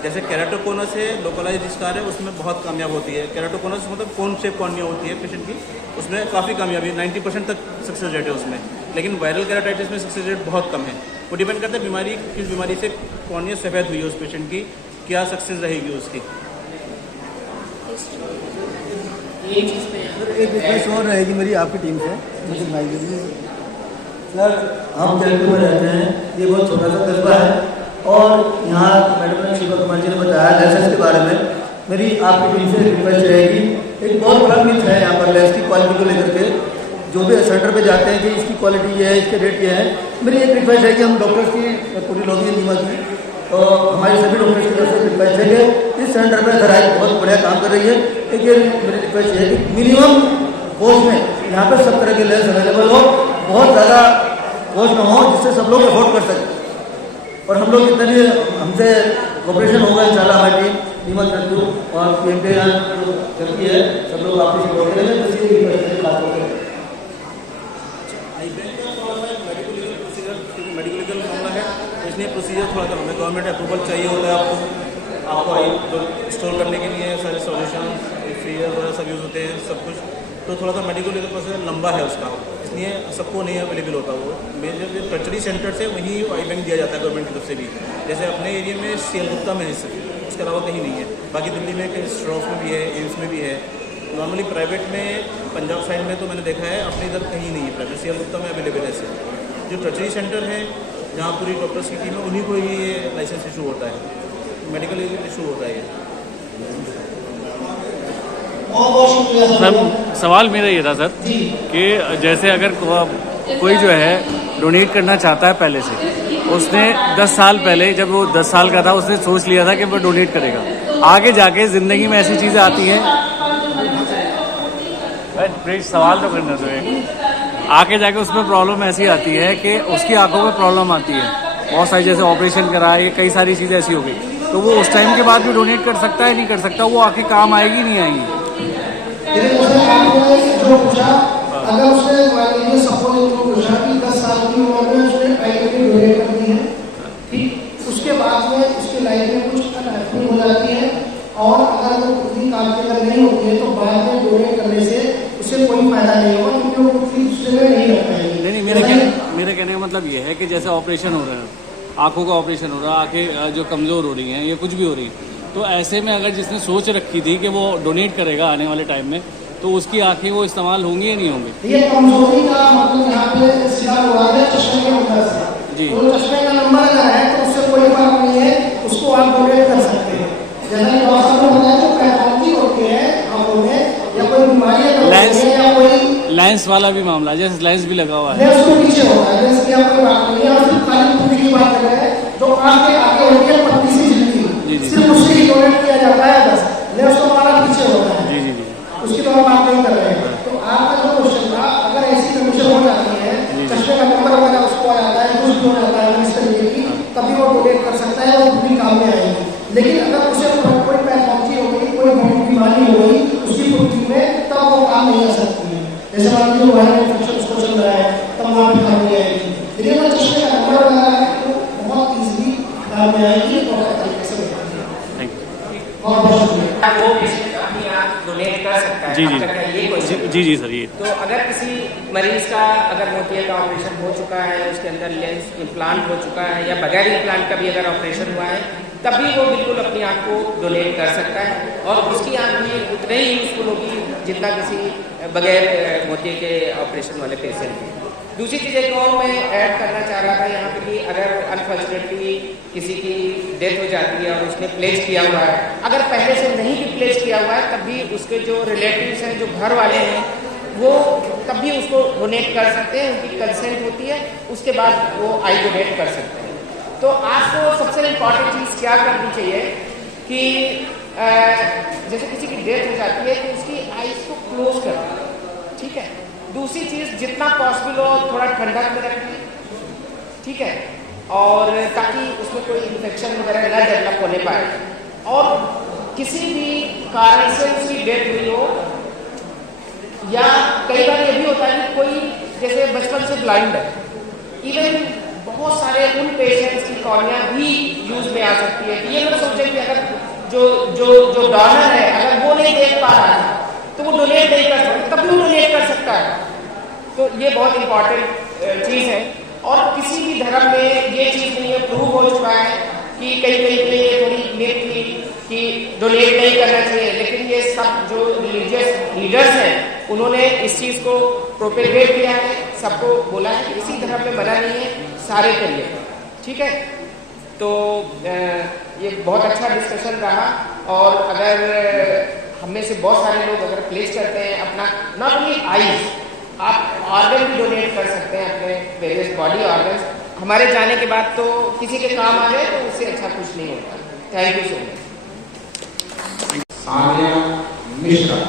जैसे केराटोकोनस है, लोकलाइज स्कार है, उसमें बहुत कामयाब होती है। केराटोकोनस मतलब कोन शेप कॉर्निया होती है पेशेंट की, उसमें काफ़ी कामयाबी 90% तक सक्सेस रेट है उसमें। लेकिन वायरल केराटाइटिस में सक्सेस रेट बहुत कम है। वो डिपेंड करता है बीमारी किस बीमारी से कॉर्निया सफ़ेद हुई है उस पेशेंट की, क्या सक्सेस रहेगी उसकी। एक रिक्वेस्ट और रहेगी मेरी आपकी टीम से, मुझे सर हम जयपुर में रहते हैं, ये बहुत छोटा सा कस्बा है और यहाँ मैडम ने शिवा कुमार जी ने बताया लेंसेज के बारे में। मेरी आपकी टीम से रिक्वेस्ट रहेगी, एक बहुत बड़ा मिथ है यहाँ पर लेंस की क्वालिटी को लेकर के, जो भी सेंटर पे जाते हैं कि इसकी क्वालिटी ये है, इसके रेट ये है। मेरी एक रिक्वेस्ट है कि हम डॉक्टर्स की पूरी लॉबी है नीमा की, तो हमारे सभी डॉक्टर्स की तरफ से रिक्वेस्ट है कि इस सेंटर में सराई बहुत बढ़िया काम कर रही है। एक ये मेरी रिक्वेस्ट है कि मिनिमम कॉस्ट में यहाँ पर सब तरह के लेंस अवेलेबल हो, बहुत ज़्यादा कॉस्ट ना हो जिससे सब लोग अफोर्ड कर सकें। और हम लोग जितने भी हमसे कोऑपरेशन होगा इंशाल्लाह हमारी टीम नीमत रखू और PMK जो चलती है सब लोग आपकी सपोर्ट करेंगे। तो इसी बात करेंगे मेडिकल लीगल मामला है तो इसलिए प्रोसीजर थोड़ा सा हमें गवर्नमेंट अप्रूवल चाहिए होता है आपको आई स्टोर करने के लिए सारे सॉल्यूशन फीयर वगैरह सब यूज़ होते हैं सब कुछ, तो थोड़ा सा मेडिकल लीगल प्रोसीजर लंबा है उसका, इसलिए सबको नहीं अवेलेबल होता। वो मेजर जो टर्चरी सेंटर से वहीं आई बैंक दिया जाता है गवर्नमेंट की तरफ से भी, जैसे अपने एरिया में CL गुप्ता में है सिर्फ, उसके अलावा कहीं नहीं है। बाकी दिल्ली में स्ट्रॉफ में भी है, एम्स में भी है। नॉर्मली प्राइवेट में पंजाब साइड में तो मैंने देखा है, अपने इधर कहीं नहीं है प्राइवेट, CL गुप्ता में अवेलेबल है सिर्फ। जो टर्चरी सेंटर है जहाँ पूरी डॉक्टर्स की टीम है उन्हीं को ही ये लाइसेंस इशू होता है, मेडिकल इशू होता है ये। सर सवाल मेरा ये था सर कि जैसे अगर कोई जो है डोनेट करना चाहता है पहले से, उसने 10 साल पहले जब वो 10 साल का था उसने सोच लिया था कि वो डोनेट करेगा, आगे जाके ज़िंदगी में ऐसी चीज़ें आती हैं, सवाल तो करना तो आगे जाके उसमें प्रॉब्लम ऐसी आती है कि उसकी आंखों में प्रॉब्लम आती है, बहुत सारी जैसे ऑपरेशन कराए, कई सारी चीज़ें ऐसी हो गई, तो वो उस टाइम के बाद भी डोनेट कर सकता है नहीं कर सकता, वो आंखें काम आएगी नहीं आएगी। जो पूछा अगर उसने मान लीजिए सपोज इनको पूछा कि 10 साल की उम्र में उसने आईडी डोनेट कर दी है, ठीक, उसके बाद में उसकी लाइफ में कुछ अनहैपनिंग हो जाती है और अगर वो खुद काम के अगर नहीं होती है तो बाद में डोनेट करने से उससे कोई फायदा नहीं होगा, क्योंकि वो खुद दूसरे में नहीं रख पाएगी। नहीं, मेरे कहने का मतलब ये है कि जैसे ऑपरेशन हो रहा है, आंखों का ऑपरेशन हो रहा है, आंखें जो कमज़ोर हो रही हैं या कुछ भी हो रही है, तो ऐसे में अगर जिसने सोच रखी थी कि वो डोनेट करेगा आने वाले टाइम में, तो उसकी आंखें वो इस्तेमाल होंगी या नहीं होंगी? ये कमजोरी का मतलब यहाँ पे सीधा हुआ है चश्मे के अंदर से जी, तो चश्मे का नंबर अगर है तो उससे कोई फर्क नहीं है, उसको आप डोनेट कर सकते हैं। जैसा कि डॉक्टर ने बताया जो पैथोलॉजी होती है आंखों में या कोई बीमारी है या कोई लेंस वाला भी मामला, जैसे लेंस भी लगा हुआ है, लेंस तो पीछे होता है, लेंस की कोई बात नहीं है, सिर्फ खाली पूरी की बात कर रहे हैं जो आंख के आगे होती है पतली सी झिल्ली, सिर्फ उससे ही डोनेट किया जाता है, बस लेंस तो हमारा पीछे होता है, उसकी तो हम बात नहीं कर रहे हैं। तो आपका जो क्वेश्चन था, अगर ऐसी कंडीशन हो जाती है, चश्मे का नंबर वगैरह उसको आ जाता है, कुछ भी हो जाता है इस तरीके की, तभी वो डोनेट कर सकता है और पूरी काम में आएगी। लेकिन अगर उसे कोई पैथोलॉजी हो गई, कोई बीमारी हो गई उसकी पूर्ति में, तब वो काम नहीं आ सकती है। जैसे मान लीजिए वायरल इन्फेक्शन उसको चल रहा है, तब वहाँ पे काम नहीं आएगी। लेकिन अगर चश्मे का नंबर वगैरह है तो बहुत ईजिली काम में आएगी और तरीके से बहुत बहुत शुक्रिया। डोनेट कर सकता है। जी जी सर, ये तो अगर किसी मरीज का अगर मोतिया का ऑपरेशन हो चुका है, उसके अंदर लेंस इम्प्लांट हो चुका है या बगैर इम्प्लांट का भी अगर ऑपरेशन हुआ है, तभी वो बिल्कुल अपनी आँख को डोनेट कर सकता है और उसकी आँख भी उतने ही यूजफुल होगी जितना किसी बगैर मोतिये के ऑपरेशन वाले पेशेंट की। दूसरी चीज़ एक और मैं ऐड करना चाह रहा था यहाँ पे कि अगर अनफॉर्चुनेटली किसी की डेथ हो जाती है और उसने प्लेज किया हुआ है, अगर पहले से नहीं भी प्लेज किया हुआ है तब भी उसके जो रिलेटिव्स हैं, जो घर वाले हैं, वो तब भी उसको डोनेट कर सकते हैं, उनकी कंसेंट होती है, उसके बाद वो आई डोनेट कर सकते हैं। तो आपको सबसे इम्पॉर्टेंट चीज़ क्या करनी चाहिए कि जैसे किसी की डेथ हो जाती है तो उसकी आईज को क्लोज कर दें, ठीक है। दूसरी चीज़ जितना पॉसिबल हो थोड़ा ठंडक में रखें, ठीक है, और ताकि उसमें कोई इन्फेक्शन वगैरह न डेवलप होने पाए। और किसी भी कारण से उसकी डेथ हुई हो, या कई बार ये भी होता है कि कोई जैसे बचपन से ब्लाइंड है, इवन बहुत सारे उन पेशेंट्स की कॉर्निया भी यूज में आ सकती है। ये लोग सोचें कि अगर जो डोनर है अगर वो नहीं देख पा रहा है तो वो डोनेट नहीं कर सकता, तभी वो डोनेट कर सकता है। तो ये बहुत इंपॉर्टेंट चीज़ है। और किसी भी धर्म में ये चीज़ नहीं है, प्रूव हो चुका है कि कई पे ये थोड़ी मिथ थी कि डोनेट नहीं करना चाहिए, लेकिन ये सब जो रिलीजियस लीडर्स हैं उन्होंने इस चीज़ को प्रोपेगेट किया है, सबको बोला है कि इसी धर्म में मना नहीं है, सारे करिए, ठीक है। तो ये बहुत अच्छा डिस्कशन रहा, और अगर हम में से बहुत सारे लोग अगर प्लेस करते हैं अपना, नॉट ओनली आईज, आप ऑर्गन भी डोनेट कर सकते हैं, अपने वेरियस बॉडी ऑर्गन्स। हमारे जाने के बाद तो किसी के काम आ गए तो उससे अच्छा कुछ नहीं होता। Thank you so much. Sania Mishra,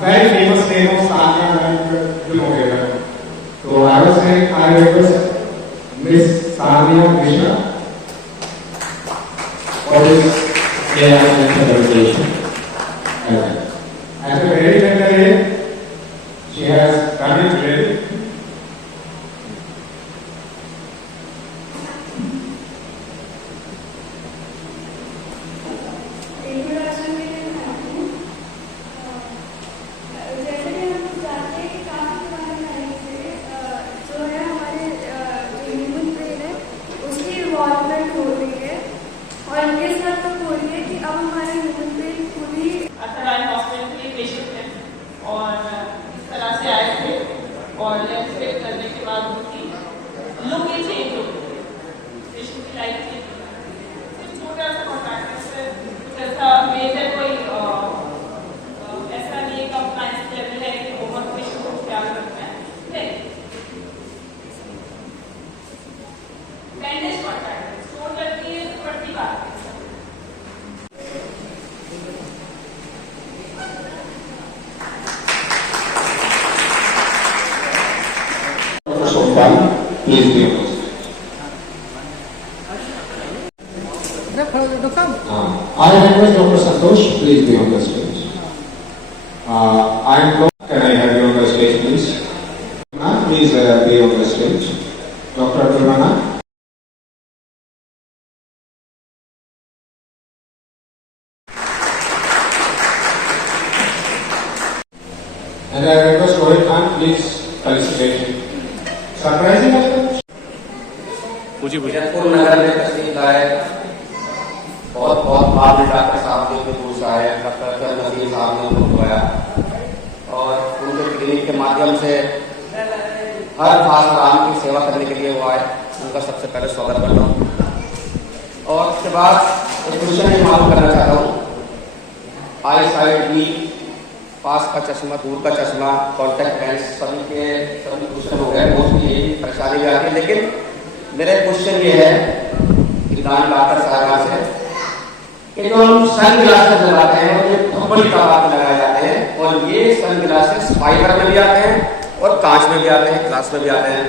very famous name of Sanya, and you know it. So I was saying, I request Miss Sanya Mishra for this presentation. At a very tender age, she has done it well. Please be on the stage. I request Dr. Santosh, please be on the stage. Can I have you on the stage, please? Please be on the stage. Dr. Abdulrahman. And I request Rohit Khan, please felicitate. Surprising है जयपुर नगर में तशरीफ लाए, बहुत बहुत आदमी doctor साहब ने पूछा है, डॉक्टर नजीर साहब ने उनको बुलाया, और उनके क्लिनिक के माध्यम से हर खास आराम की सेवा करने के लिए वो आए। उनका सबसे पहले स्वागत करता हूँ। और उसके बाद एक क्वेश्चन मालूम करना चाहता हूँ। आई साइड भी, पास का चश्मा, दूर का चश्मा, कॉन्टैक्ट लेंस, सभी क्वेश्चन हो गए। मोस्टली यही परेशानी भी आती है, लेकिन मेरा क्वेश्चन ये है ईरान डॉक्टर साहब से कि जो हम सन ग्लासेस लगाते हैं और ये बहुत बड़ी तादाद में लगाए जाते हैं, और ये सन ग्लासेस फाइबर में भी आते हैं और कांच में भी आते हैं, ग्लास में भी आते हैं।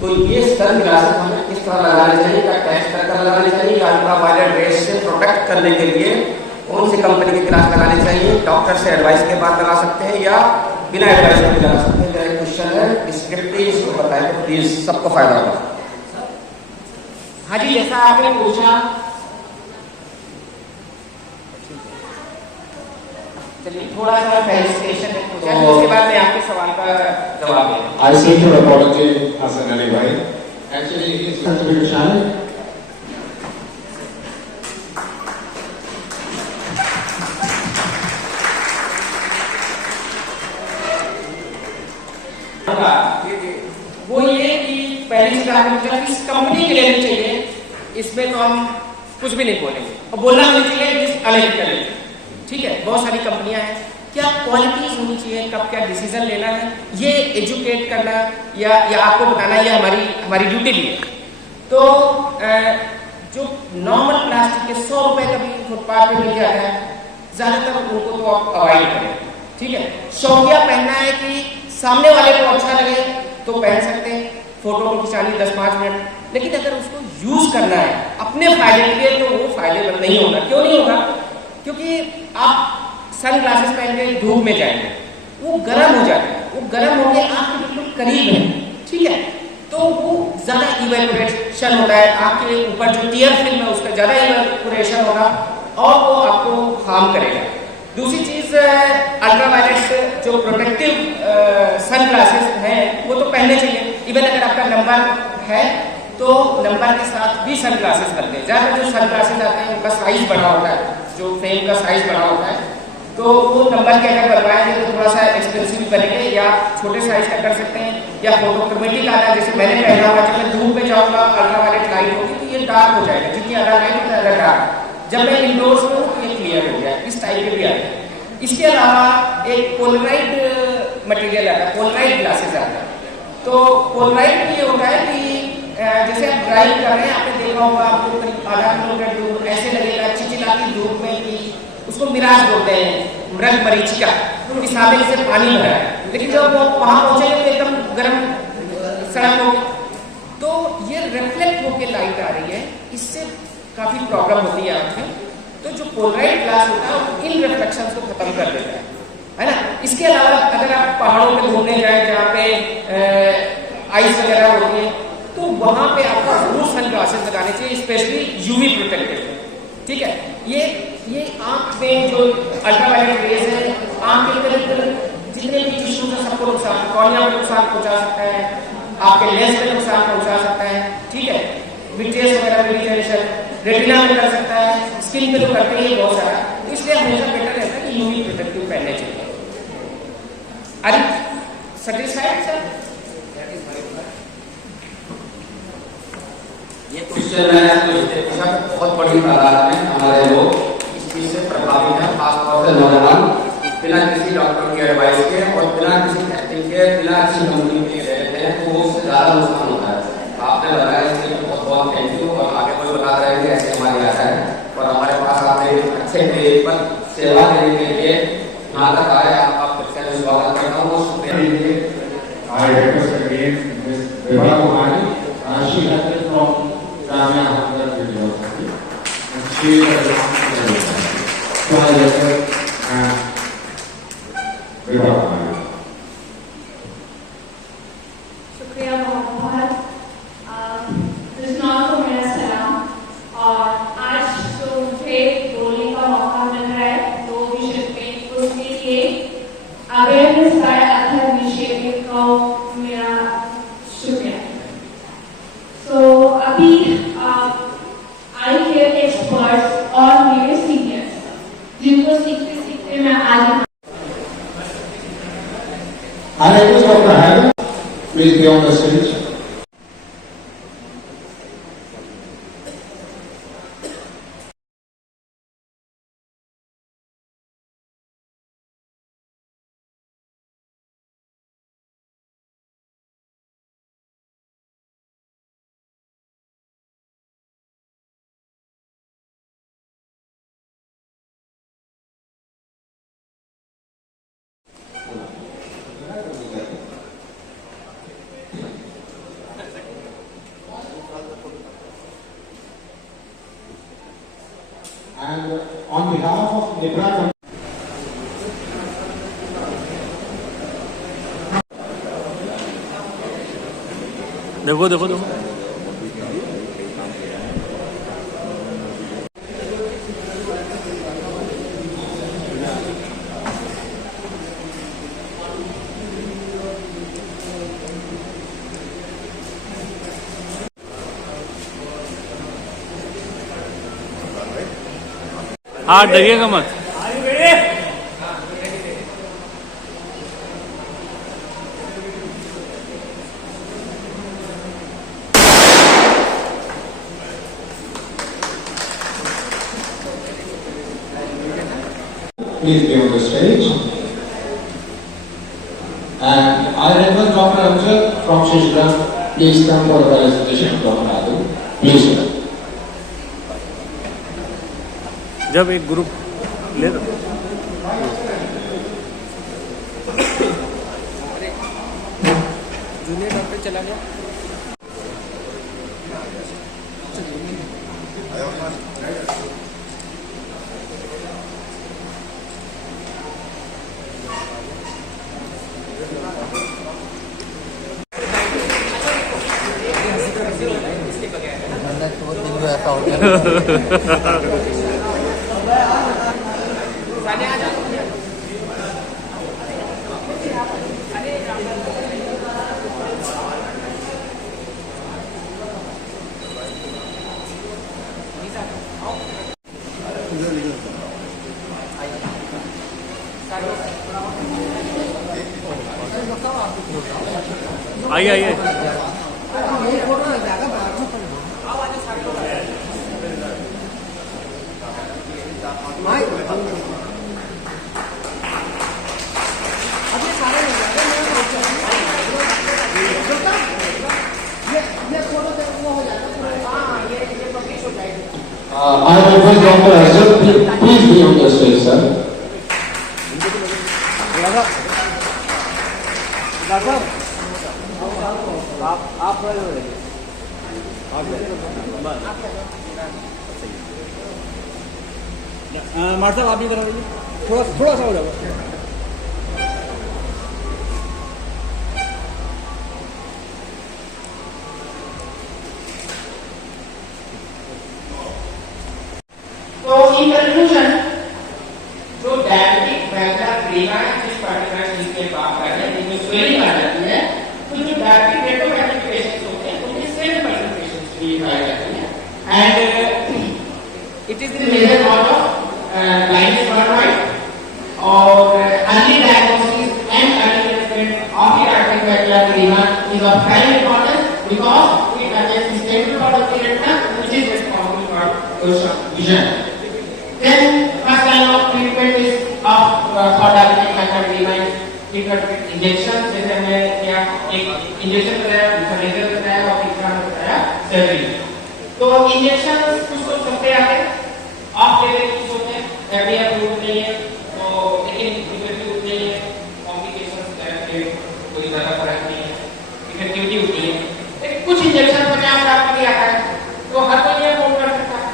तो ये सन ग्लासेस हमें किस तरह लगाने चाहिए? क्या टेस्ट कर लगाने चाहिए, या अल्ट्रा वायलेट रेस से प्रोटेक्ट करने के लिए कौन सी कंपनी के ग्लास लगाने चाहिए? डॉक्टर से एडवाइस के बाद लगा सकते हैं या बिना एडवाइस के भी लगा सकते हैं? मेरा क्वेश्चन है, स्क्रिप्टली इसको बताएं तो प्लीज, सबको फायदा होगा। हाँ जी, जैसा आपने पूछा, चलिए थोड़ा सा फेलिसिटेशन पूछा, उसके बाद मैं आपके सवाल का जवाब दूंगा। I seek your apology, Hasan Ali bhai. Actually, he is going to be shy. वो ये कि पहली चीज आपने पूछा किस कंपनी के लेनी चाहिए, इसमें तो हम कुछ भी नहीं बोलेंगे, और बोलना नहीं चाहिए जिस अलग कर लेंगे, ठीक है। बहुत सारी कंपनियां हैं, क्या क्वालिटीज होनी चाहिए, कब क्या डिसीजन लेना है, ये एजुकेट करना या आपको बताना, ये हमारी ड्यूटी भी है। तो जो नॉर्मल प्लास्टिक के 100 रुपए का भी फुटपाथ पे मिल जाता है, ज्यादातर उनको तो आप अवॉइड करें, ठीक है। शौकिया पहनना है कि सामने वाले को अच्छा लगे तो पहन सकते हैं, फोटो को खिंचानी 10-5 मिनट, लेकिन अगर उसको यूज करना है अपने फायदे के लिए तो वो फायदेमंद नहीं होगा। क्यों नहीं होगा? क्योंकि आप सन ग्लासेस पहन के धूप में जाएंगे, वो गर्म हो जाएगा, वो गर्म होकर आपके बिल्कुल करीब है, ठीक है, तो वो ज्यादा इवेपोरेशन होता है, आपके ऊपर जो टीयर फिल्म है उसका ज्यादा इवेपोरेशन होगा और वो आपको हार्म करेगा। दूसरी चीज, अल्ट्रावायलेट जो प्रोटेक्टिव सन ग्लासेस हैं वो तो पहनने चाहिए। इवन अगर आपका नंबर है तो नंबर के साथ भी सन ग्लासेस बनते हैं। ज़्यादा जो सन ग्लासेस आते हैं उनका साइज बड़ा होता है, जो फ्रेम का साइज बड़ा होता है, तो वो नंबर के अगर बनवाएंगे तो थोड़ा सा एक्सपेंसिव बनेंगे, या छोटे साइज का कर सकते हैं, या फोटोक्रोमेटिक आता है जैसे मैंने पहना हुआ, जब मैं धूप में जाऊंगा अल्ट्रावायलेट लाइट होगी तो ये डार्क हो जाएगा, जितनी ज्यादा लाइट उतना ज्यादा डार्क, जब मैं इंडोर्स में हूँ तो ये क्लियर हो गया, इस टाइप के भी आते हैं। इसके अलावा एक पोलराइड मटेरियल आता है, पोलराइड ग्लासेस आता है। तो पोलराइड में ये होता है कि जैसे आप ड्राइव कर रहे हैं, आपने देखा होगा आपको करीब आधा किलोमीटर दूर ऐसे लगेगा चिचिलाती धूप में कि उसको मिराज बोलते हैं, मृग मरीचिका, इस सामने से पानी भरा है, लेकिन जब वो वहां पहुंचेंगे तो एकदम गर्म सड़क होगी, तो ये रिफ्लेक्ट होकर लाइट आ रही है, इससे काफी प्रॉब्लम होती है आंख में। तो जो पोलराइड ग्लास होता है वो इन रिफ्लेक्शंस को खत्म कर देता है ना। इसके अलावा अगर आप पहाड़ों पे घूमने जाए जहाँ पे आइस वगैरह होती है, तो वहां पे आपको जरूर सन ग्लासेस लगाने चाहिए, स्पेशली यूवी प्रोटेक्टेड, ठीक है। ये आंख में जो अल्ट्रावायलेट रेज है, आंख के करीब जितने भी टिश्यूज है सबको नुकसान, कॉर्निया में नुकसान पहुंचा सकता है, आपके लेंस में नुकसान पहुंचा सकता है, ठीक है। विट्रियस वगैरह में डिजेनरेशन, रेटिना में कर सकता है, स्किन पे तो करते ही बहुत सारा, तो इसलिए हमेशा बेटर रहता है कि यूवी प्रोटेक्टिव पहनने चाहिए। अरे सेटिस्फाइड सर? ये क्वेश्चन है बहुत बड़ी तादाद में हमारे लोग इस चीज से प्रभावित हैं, खासतौर से नौजवान बिना किसी डॉक्टर की एडवाइस के और बिना किसी टेस्टिंग के, बिना किसी कंपनी के ले लेते हैं, तो उससे ज्यादा नुकसान होता है। आपने बताया इसके लिए बहुत बहुत थैंक यू, और आगे कोई बता रहे हैं ऐसे हमारी आशा है, और हमारे पास आपने अच्छे पर सेवा देने के लिए यहाँ तक आए, आपका स्वागत करता हूँ, शुक्रिया। I request again Ms. Vibha Kumari, she has been from Jamia Hamdard University, and she is a so I request Vibha Kumari. शुक्रिया बहुत बहुत। कृष्णा को मेरा सलाम, और आज जो मुझे बोलने का मौका मिल रहा है दो विषय पे, उसके लिए अवेयरनेस बाय अदर इनिशिएटिव का मेरा शुक्रिया। तो अभी आई केयर के एक्सपर्ट्स और मेरे सीनियर्स, जिनको सीखते सीखते मैं आज I request Dr. Hagan, please be on the stage. And on behalf of Nebra, देखो देखो देखो हाँ डरिएगा मत। please be on the stage. And I request Dr. Amjad from Shishgram, please come for the presentation of Dr. Adu. Please sir. जब एक group ले लो junior doctor चला गया। ऐसा हो गया आइए आइए। I request Dr. Azhar, please be on the stage, sir. मार साहब आप भी करा दीजिए, थोड़ा सा हो जाएगा। तो इन कंक्लूजन जो डायबिटिक मैकुलर एडेमा जिस पर्टिकुलर चीज की बात कर रहे हैं जिसमें स्वेलिंग आ जाती है, तो जो डायबिटिक रेटिनोपैथिक पेशेंट्स होते हैं उनमें 7% पेशेंट्स भी पाई जाती है and it is the major cause of blindness worldwide और early diagnosis and early treatment of diabetic macular oedema is of prime importance because it affects the central part of the retina which is responsible for vision. Then first line of treatment is of for diabetic macular edema treatment with injection. जैसे हमने क्या एक injection बताया, दूसरा laser बताया और तीसरा हमने बताया सर्जरी। तो इंजेक्शन कुछ तो सस्ते आते हैं, ऑफ लेवल कुछ होते हैं, FDA अप्रूव्ड नहीं है, तो लेकिन इफेक्टिव नहीं है, कॉम्प्लिकेशंस के कोई ज्यादा फर्क नहीं है, इफेक्टिविटी होती है। लेकिन कुछ इंजेक्शन 50,000 के लिए आता है, तो हर कोई ये अफोर्ड कर सकता है।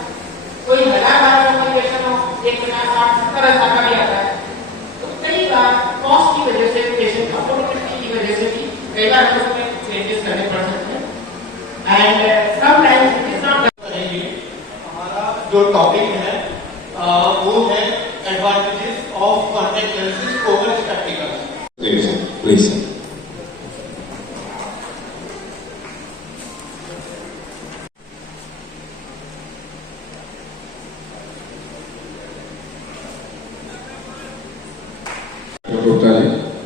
कोई 1000 का इंजेक्शन हो, 1,50,000-70,000 का भी आता है। तो कई बार कॉस्ट की वजह से, पेशेंट अफोर्डेबिलिटी की वजह से भी कई बार उसमें चेंजेस करने पड़ सकते हैं and sometimes it is not करेंगे। हमारा जो टॉपिक है वो है advantages of contact lenses over spectacles. Please.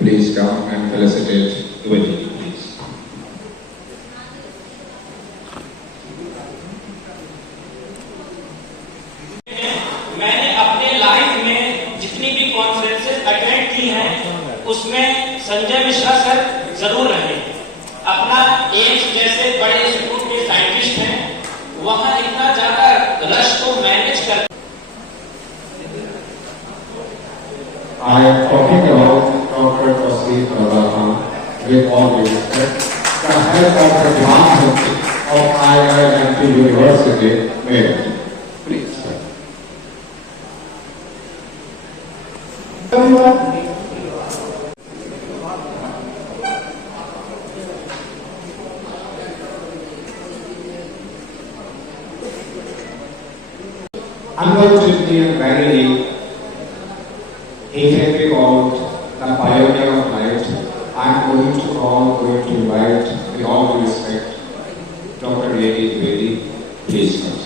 Please come and felicitate the wedding, please. मैंने अपने लाइफ में जितनी भी कॉन्फ्रेंसेस अटेंड की हैं, उसमें संजय मिश्रा सर जरूर रहे। अपना एम्स जैसे बड़े इंस्टीट्यूट के साइंटिस्ट हैं, वहां इतना ज्यादा रश को मैनेज कर। I am talking about Dr. Tausif Rahman with all due respect, the head of the department of IIMT University, Meerut. Please, sir. Unfortunately and very he can be called the pioneer of light. I am going to invite, with all due respect, Dr. A.D. Dwivedi. Please come.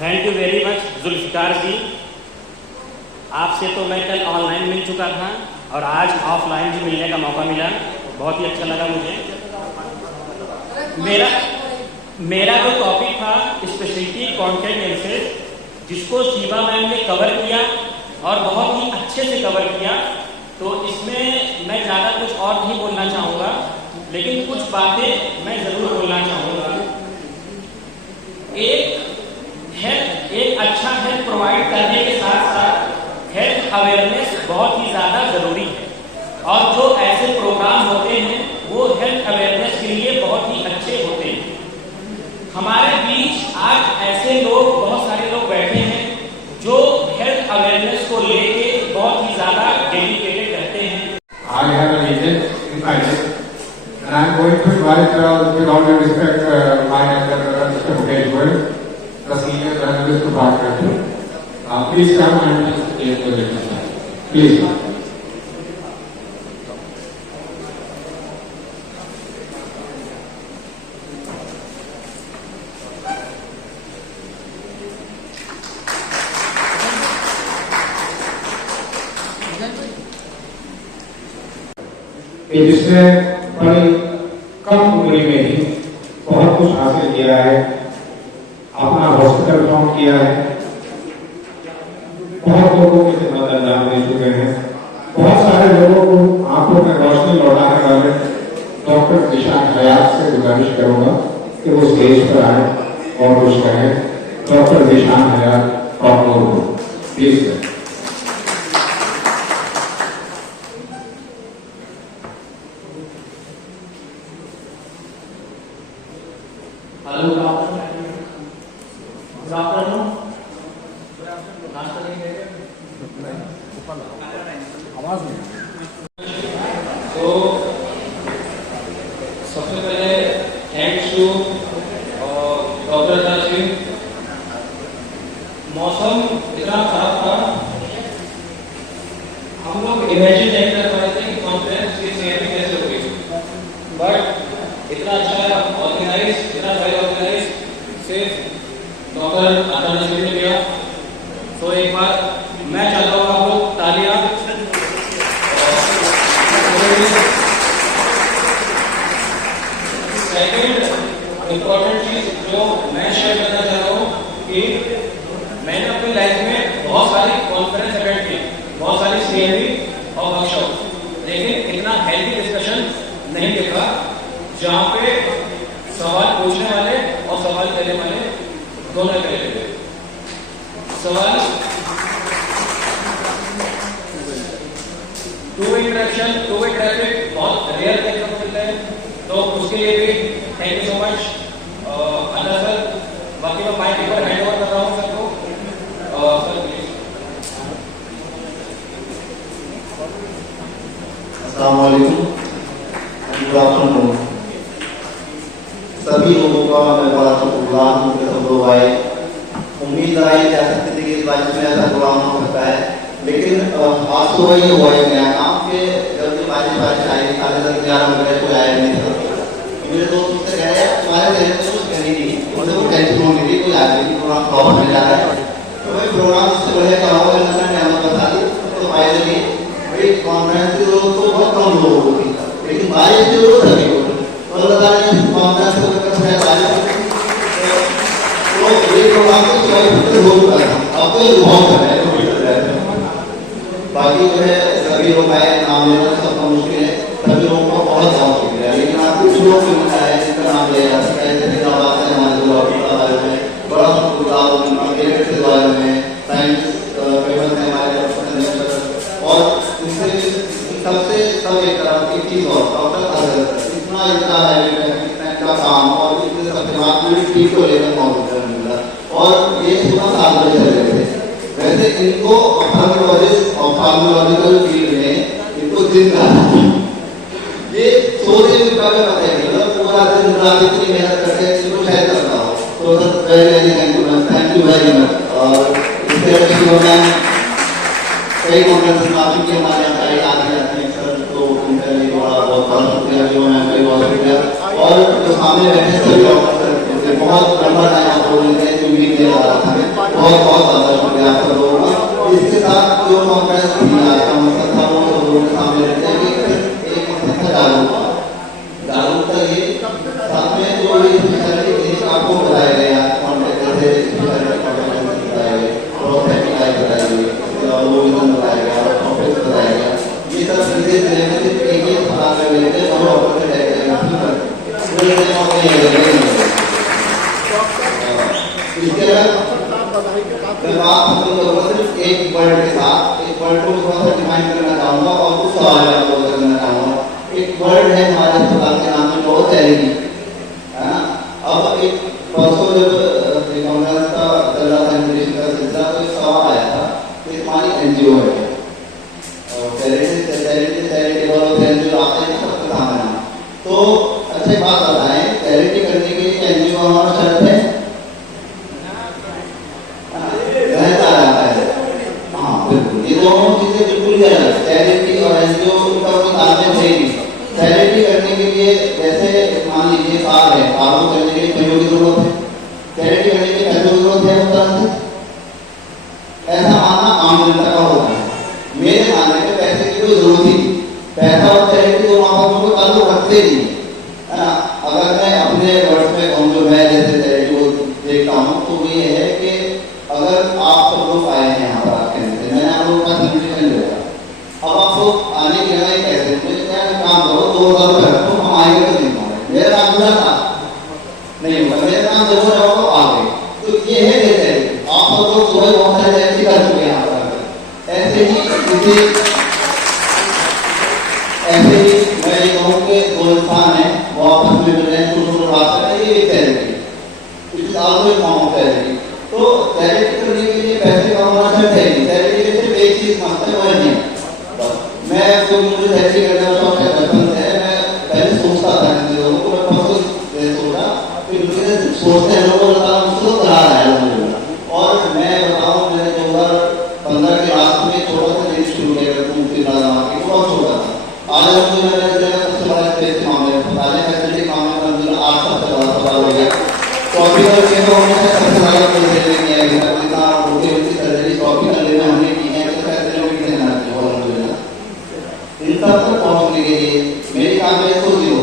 Thank you very much Zulfikar ji. आपसे तो मैं कल online मिल चुका था और आज offline भी मिलने का मौका मिला, बहुत ही अच्छा लगा मुझे। मेरा जो टॉपिक था स्पेशलिटी कॉन्टैक्ट लेंसेज, जिसको शिवा मैम ने कवर किया और बहुत ही अच्छे से कवर किया, तो इसमें मैं ज़्यादा कुछ और नहीं बोलना चाहूँगा, लेकिन कुछ बातें मैं ज़रूर बोलना चाहूँगा। एक अच्छा हेल्थ प्रोवाइड करने के साथ साथ हेल्थ अवेयरनेस बहुत ही ज़्यादा ज़रूरी है, और जो ऐसे प्रोग्राम होते हैं वो हेल्थ अवेयरनेस के लिए बहुत ही अच्छे होते हैं। हमारे बीच आज ऐसे लोग, बहुत सारे लोग बैठे हैं जो हेल्थ अवेयरनेस को लेके बहुत ही ज़्यादा डेडिकेटेड रहते हैं। I have an agent invited, and I am going to invite, with all due respect, my elder brother, Mr. Mukesh Goyal, the senior journalist department. Please come and take the witness. Please. कि जिसने बड़ी कम उम्र में ही बहुत कुछ हासिल किया है, अपना हॉस्पिटल फाउंड किया है, बहुत लोगों की खिदमत अंजाम दे चुके हैं, बहुत सारे लोगों को आंखों में रोशनी लौटाने वाले डॉक्टर निशान हयात से गुजारिश करूंगा कि वो स्टेज पर आए और कुछ कहें। डॉक्टर निशान हयात प्लीज। हेलो डॉक्टर, आवाज नहीं। तो सबसे पहले थैंक्स टू डॉक्टर सिंह। मौसम इतना खराब था, हम लोग इमेजिन नहीं कर पाए थे कि कॉन्फ्रेंस की तैयारी कैसे होगी, बट इतना अच्छा ऑर्गेनाइज, इतना वेल ऑर्गेनाइज सिर्फ डॉक्टर आचार्य सिंह ने किया। तो एक बार मैं चाहता हूँ आप लोग तालियां। सेकेंड इम्पोर्टेंट चीज जो मैं शेयर करना चाह रहा हूँ कि मैंने अपनी लाइफ में बहुत सारी कॉन्फ्रेंस अटेंड की, बहुत सारी सीएमई और वर्कशॉप, लेकिन इतना हेल्दी डिस्कशन नहीं देखा जहाँ पे सवाल पूछने वाले और सवाल करने वाले दोनों करें थे। सवाल two way interaction, two way traffic बहुत रेयर देखने को मिलता है, तो उसके लिए भी thank you so much Allah sir. बाकी मैं माइक पर हैंड ओवर कर रहा हूँ सर को। Sir please. अस्सलाम वालेकुम, गुड आफ्टरनून। सभी लोगों का मैं बड़ा शुक्रगुजार हूँ कि सब लोग आए। उम्मीद आई जा सकती थी कि इस बात में ऐसा प्रोग्राम हो सकता है, लेकिन आज सुबह ये हुआ है मेरा काम कि जब बारिश आई 11:30 बजे कोई आया नहीं था। मेरे दोस्त मुझसे कह रहे हैं तुम्हारे घर में कुछ करनी नहीं, मुझे कोई टेंशन होनी थी, कोई आदमी नहीं, प्रोग्राम प्रॉपर मिल जा रहा है। तो भाई प्रोग्राम इससे बढ़िया कराओ, मैंने बता दी तो फायदे नहीं। भाई कॉन्फ्रेंस की जरूरत तो बहुत कम लोगों को थी, लेकिन बारिश की जरूरत सभी को। तो बता रहे कॉन्फ्रेंस को लेकर बारिश तो ये प्रोग्राम को 24 हो चुका था, अब तो ये बहुत है। बाकी जो है सभी लोग आए, नाम लेना सबका मुश्किल है, सभी लोगों को बहुत बहुत शुक्रिया। लेकिन आप कुछ लोग मिलता है जिनका नाम लिया जा सकता है, जैसे बात है हमारे बारे में बड़ा शुक्रगुजार हूँ, के बारे में साइंस फेमस है हमारे, और सबसे सब एक तरफ एक चीज और डॉक्टर इतना इतना इतना काम और इतने सब दिमाग में ठीक को लेकर मौजूद है, और ये सुबह 7 बजे चले गए थे। वैसे इनको ऑप्थाल्मोलॉजिकल फील्ड में इनको दिन का ये सोचने में कभी पता है, मतलब पूरा दिन रात इतनी मेहनत करके इनको शायद करता हो। तो sir very thank you very much. और इसके अलावा कई कॉन्फ्रेंस में आ चुकी है हमारे यहाँ कई आगे जाते हैं सर, तो उनका लिए बड़ा बहुत बड़ा शुक्रिया, जो मैं कई बहुत शुक्रिया। और जो सामने बैठे सभी डॉक्टर बहुत लंबा टाइम आप लोगों ने जो मीट दे रहा था, बहुत बहुत ज़्यादा शुक्रिया आप सब लोगों का। इसके साथ जो कॉन्फ्रेंस थी आज का मकसद था वो सब लोगों के सामने रहते हैं कि एक मकसद था जागरूकता ये साथ में जो ये स्पेशलिटी आपको बताया गया कॉन्टेक्ट जैसे स्पेशलिटी कॉन्टेक्ट बताया गया, प्रोफेशनल लाइफ बताया गया, लोगों बताया गया, टॉपिक्स बताया गया, ये सब सीधे जिले में सिर्फ एक ही अस्पताल में मिलते हैं और डॉक्टर से इसके बाद सिर्फ एक वर्ड के साथ एक वर्ड को थोड़ा सा डिफाइन करना चाहूँगा और कुछ सवाल आपको करना चाहूँगा। एक वर्ड है हमारे अस्पताल के नाम में बहुत चैलेंजिंग है ना। अब एक परसों जब कांग्रेस का चल रहा था इन्विटेशन का सिलसिला, तो एक सवाल आया था कि हमारी एनजीओ है और चैरिटेबल एनजीओ आते हैं सबके सामने, तो अच्छी बात बताएं चैरिटी करने के लिए एनजीओ हमारा शर्त है रहता रहता है। हाँ बिल्कुल, ये दोनों चीजें बिल्कुल ही अलग, चैरिटी और एनजीओ का कोई तालमेल है नहीं। चैरिटी करने के लिए जैसे मान लीजिए कार है, कारों करने के लिए पैसों की जरूरत है, चैरिटी करने के लिए पैसों की जरूरत है उस तरह से, ऐसा मानना आम जनता का होता है। है कि अगर आप सब लोग आए हैं यहाँ पर आपके अंदर, मैंने आप लोगों का इन्विटेशन दिया, अब आप लोग आने के लिए कैसे काम करो, 2000 रुपये रखो, हम आएंगे तो नहीं पाएंगे, मेरा काम पूरा था नहीं होगा, मेरा काम जरूर रहो आ गए, तो ये है जैसे आप सब लोग सुबह बहुत सारे ऐसे कर चुके हैं यहाँ पर, ऐसे ही मैं ये कहूँ कि दो इंसान है वो आपस में मिल रहे हैं, छोटे छोटे बात कर रहे हैं, ये एक charity, it is also a form of charity. तो चैरिटी करने के लिए पैसे कमाना चाहिए, चैरिटी के सिर्फ एक चीज मांगते हैं, वह नहीं मैं तो मुझे चैरिटी करने का शौक है, बचपन से है, मैं पहले सोचता था इन लोगों को, मैं परसों सोचा फिर मुझे सोचते हैं लोगों को बताना मुझको करा रहा है मुझे, और मैं बताऊँ मैंने 2015 के लास्ट में छोटा सा दिन शुरू किया बहुत छोटा था, आज मुझे सबसे बड़ा स्पेस मामले पहले फैसिलिटी मामले में 8 सबसे बड़ा सवाल हो गया, तो अभी तो हमेशा सबसे ज़्यादा कोई किया गया इतना होती होती सर्जरी कॉपी करने में हमने की है, तो फैसले में कितने ना इन सब तक पहुँचने के लिए मेरी काबिलियत तो जीरो,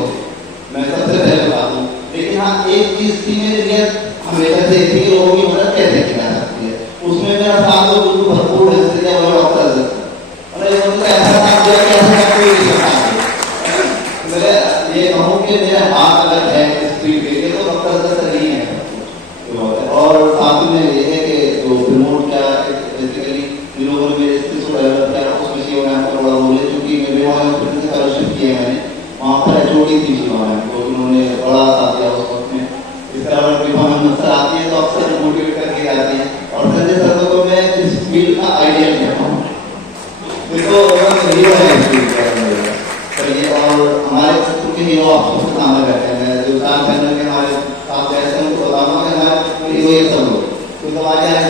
मैं सबसे पहले बता दूँ, लेकिन हाँ एक चीज़ थी मेरे लिए हमेशा से थी, लोगों की मदद कैसे की जा सकती है, उसमें मेरा साथ तो बिल्कुल भरपूर हिस्सा दिया, वो डॉक्टर ऐसा काम किया कि ऐसा कोई नहीं सकता। मैं ये कहूँ कि मेरा हाथ अलग है इस फील्ड के लिए, तो डॉक्टर से नहीं है, और साथ में ये है कि जो प्रमोट किया बेसिकली इन लोगों ने मेरे स्किल्स को डेवलप किया, उसमें शिव मैम का बड़ा रोल है, क्योंकि मेरे वहाँ से फेलोशिप किए मैंने, वहाँ पर HOD थी शिव मैम, तो उन्होंने बड़ा साथ दिया उस वक्त में, इसके अलावा विभाग सर आती है तो अक्सर मोटिवेट करके जाती हैं, और संजय सर को मैं इस फील्ड का आइडियल कहता हूँ, तो हीरो है चलिए, और हमारे क्योंकि हीरो आप सबके सामने बैठे हैं, जो 4 चैनल के हमारे साथ जैसे उनको बताऊंगा कि हमारे हीरो ये सब लोग, तो हमारे यहाँ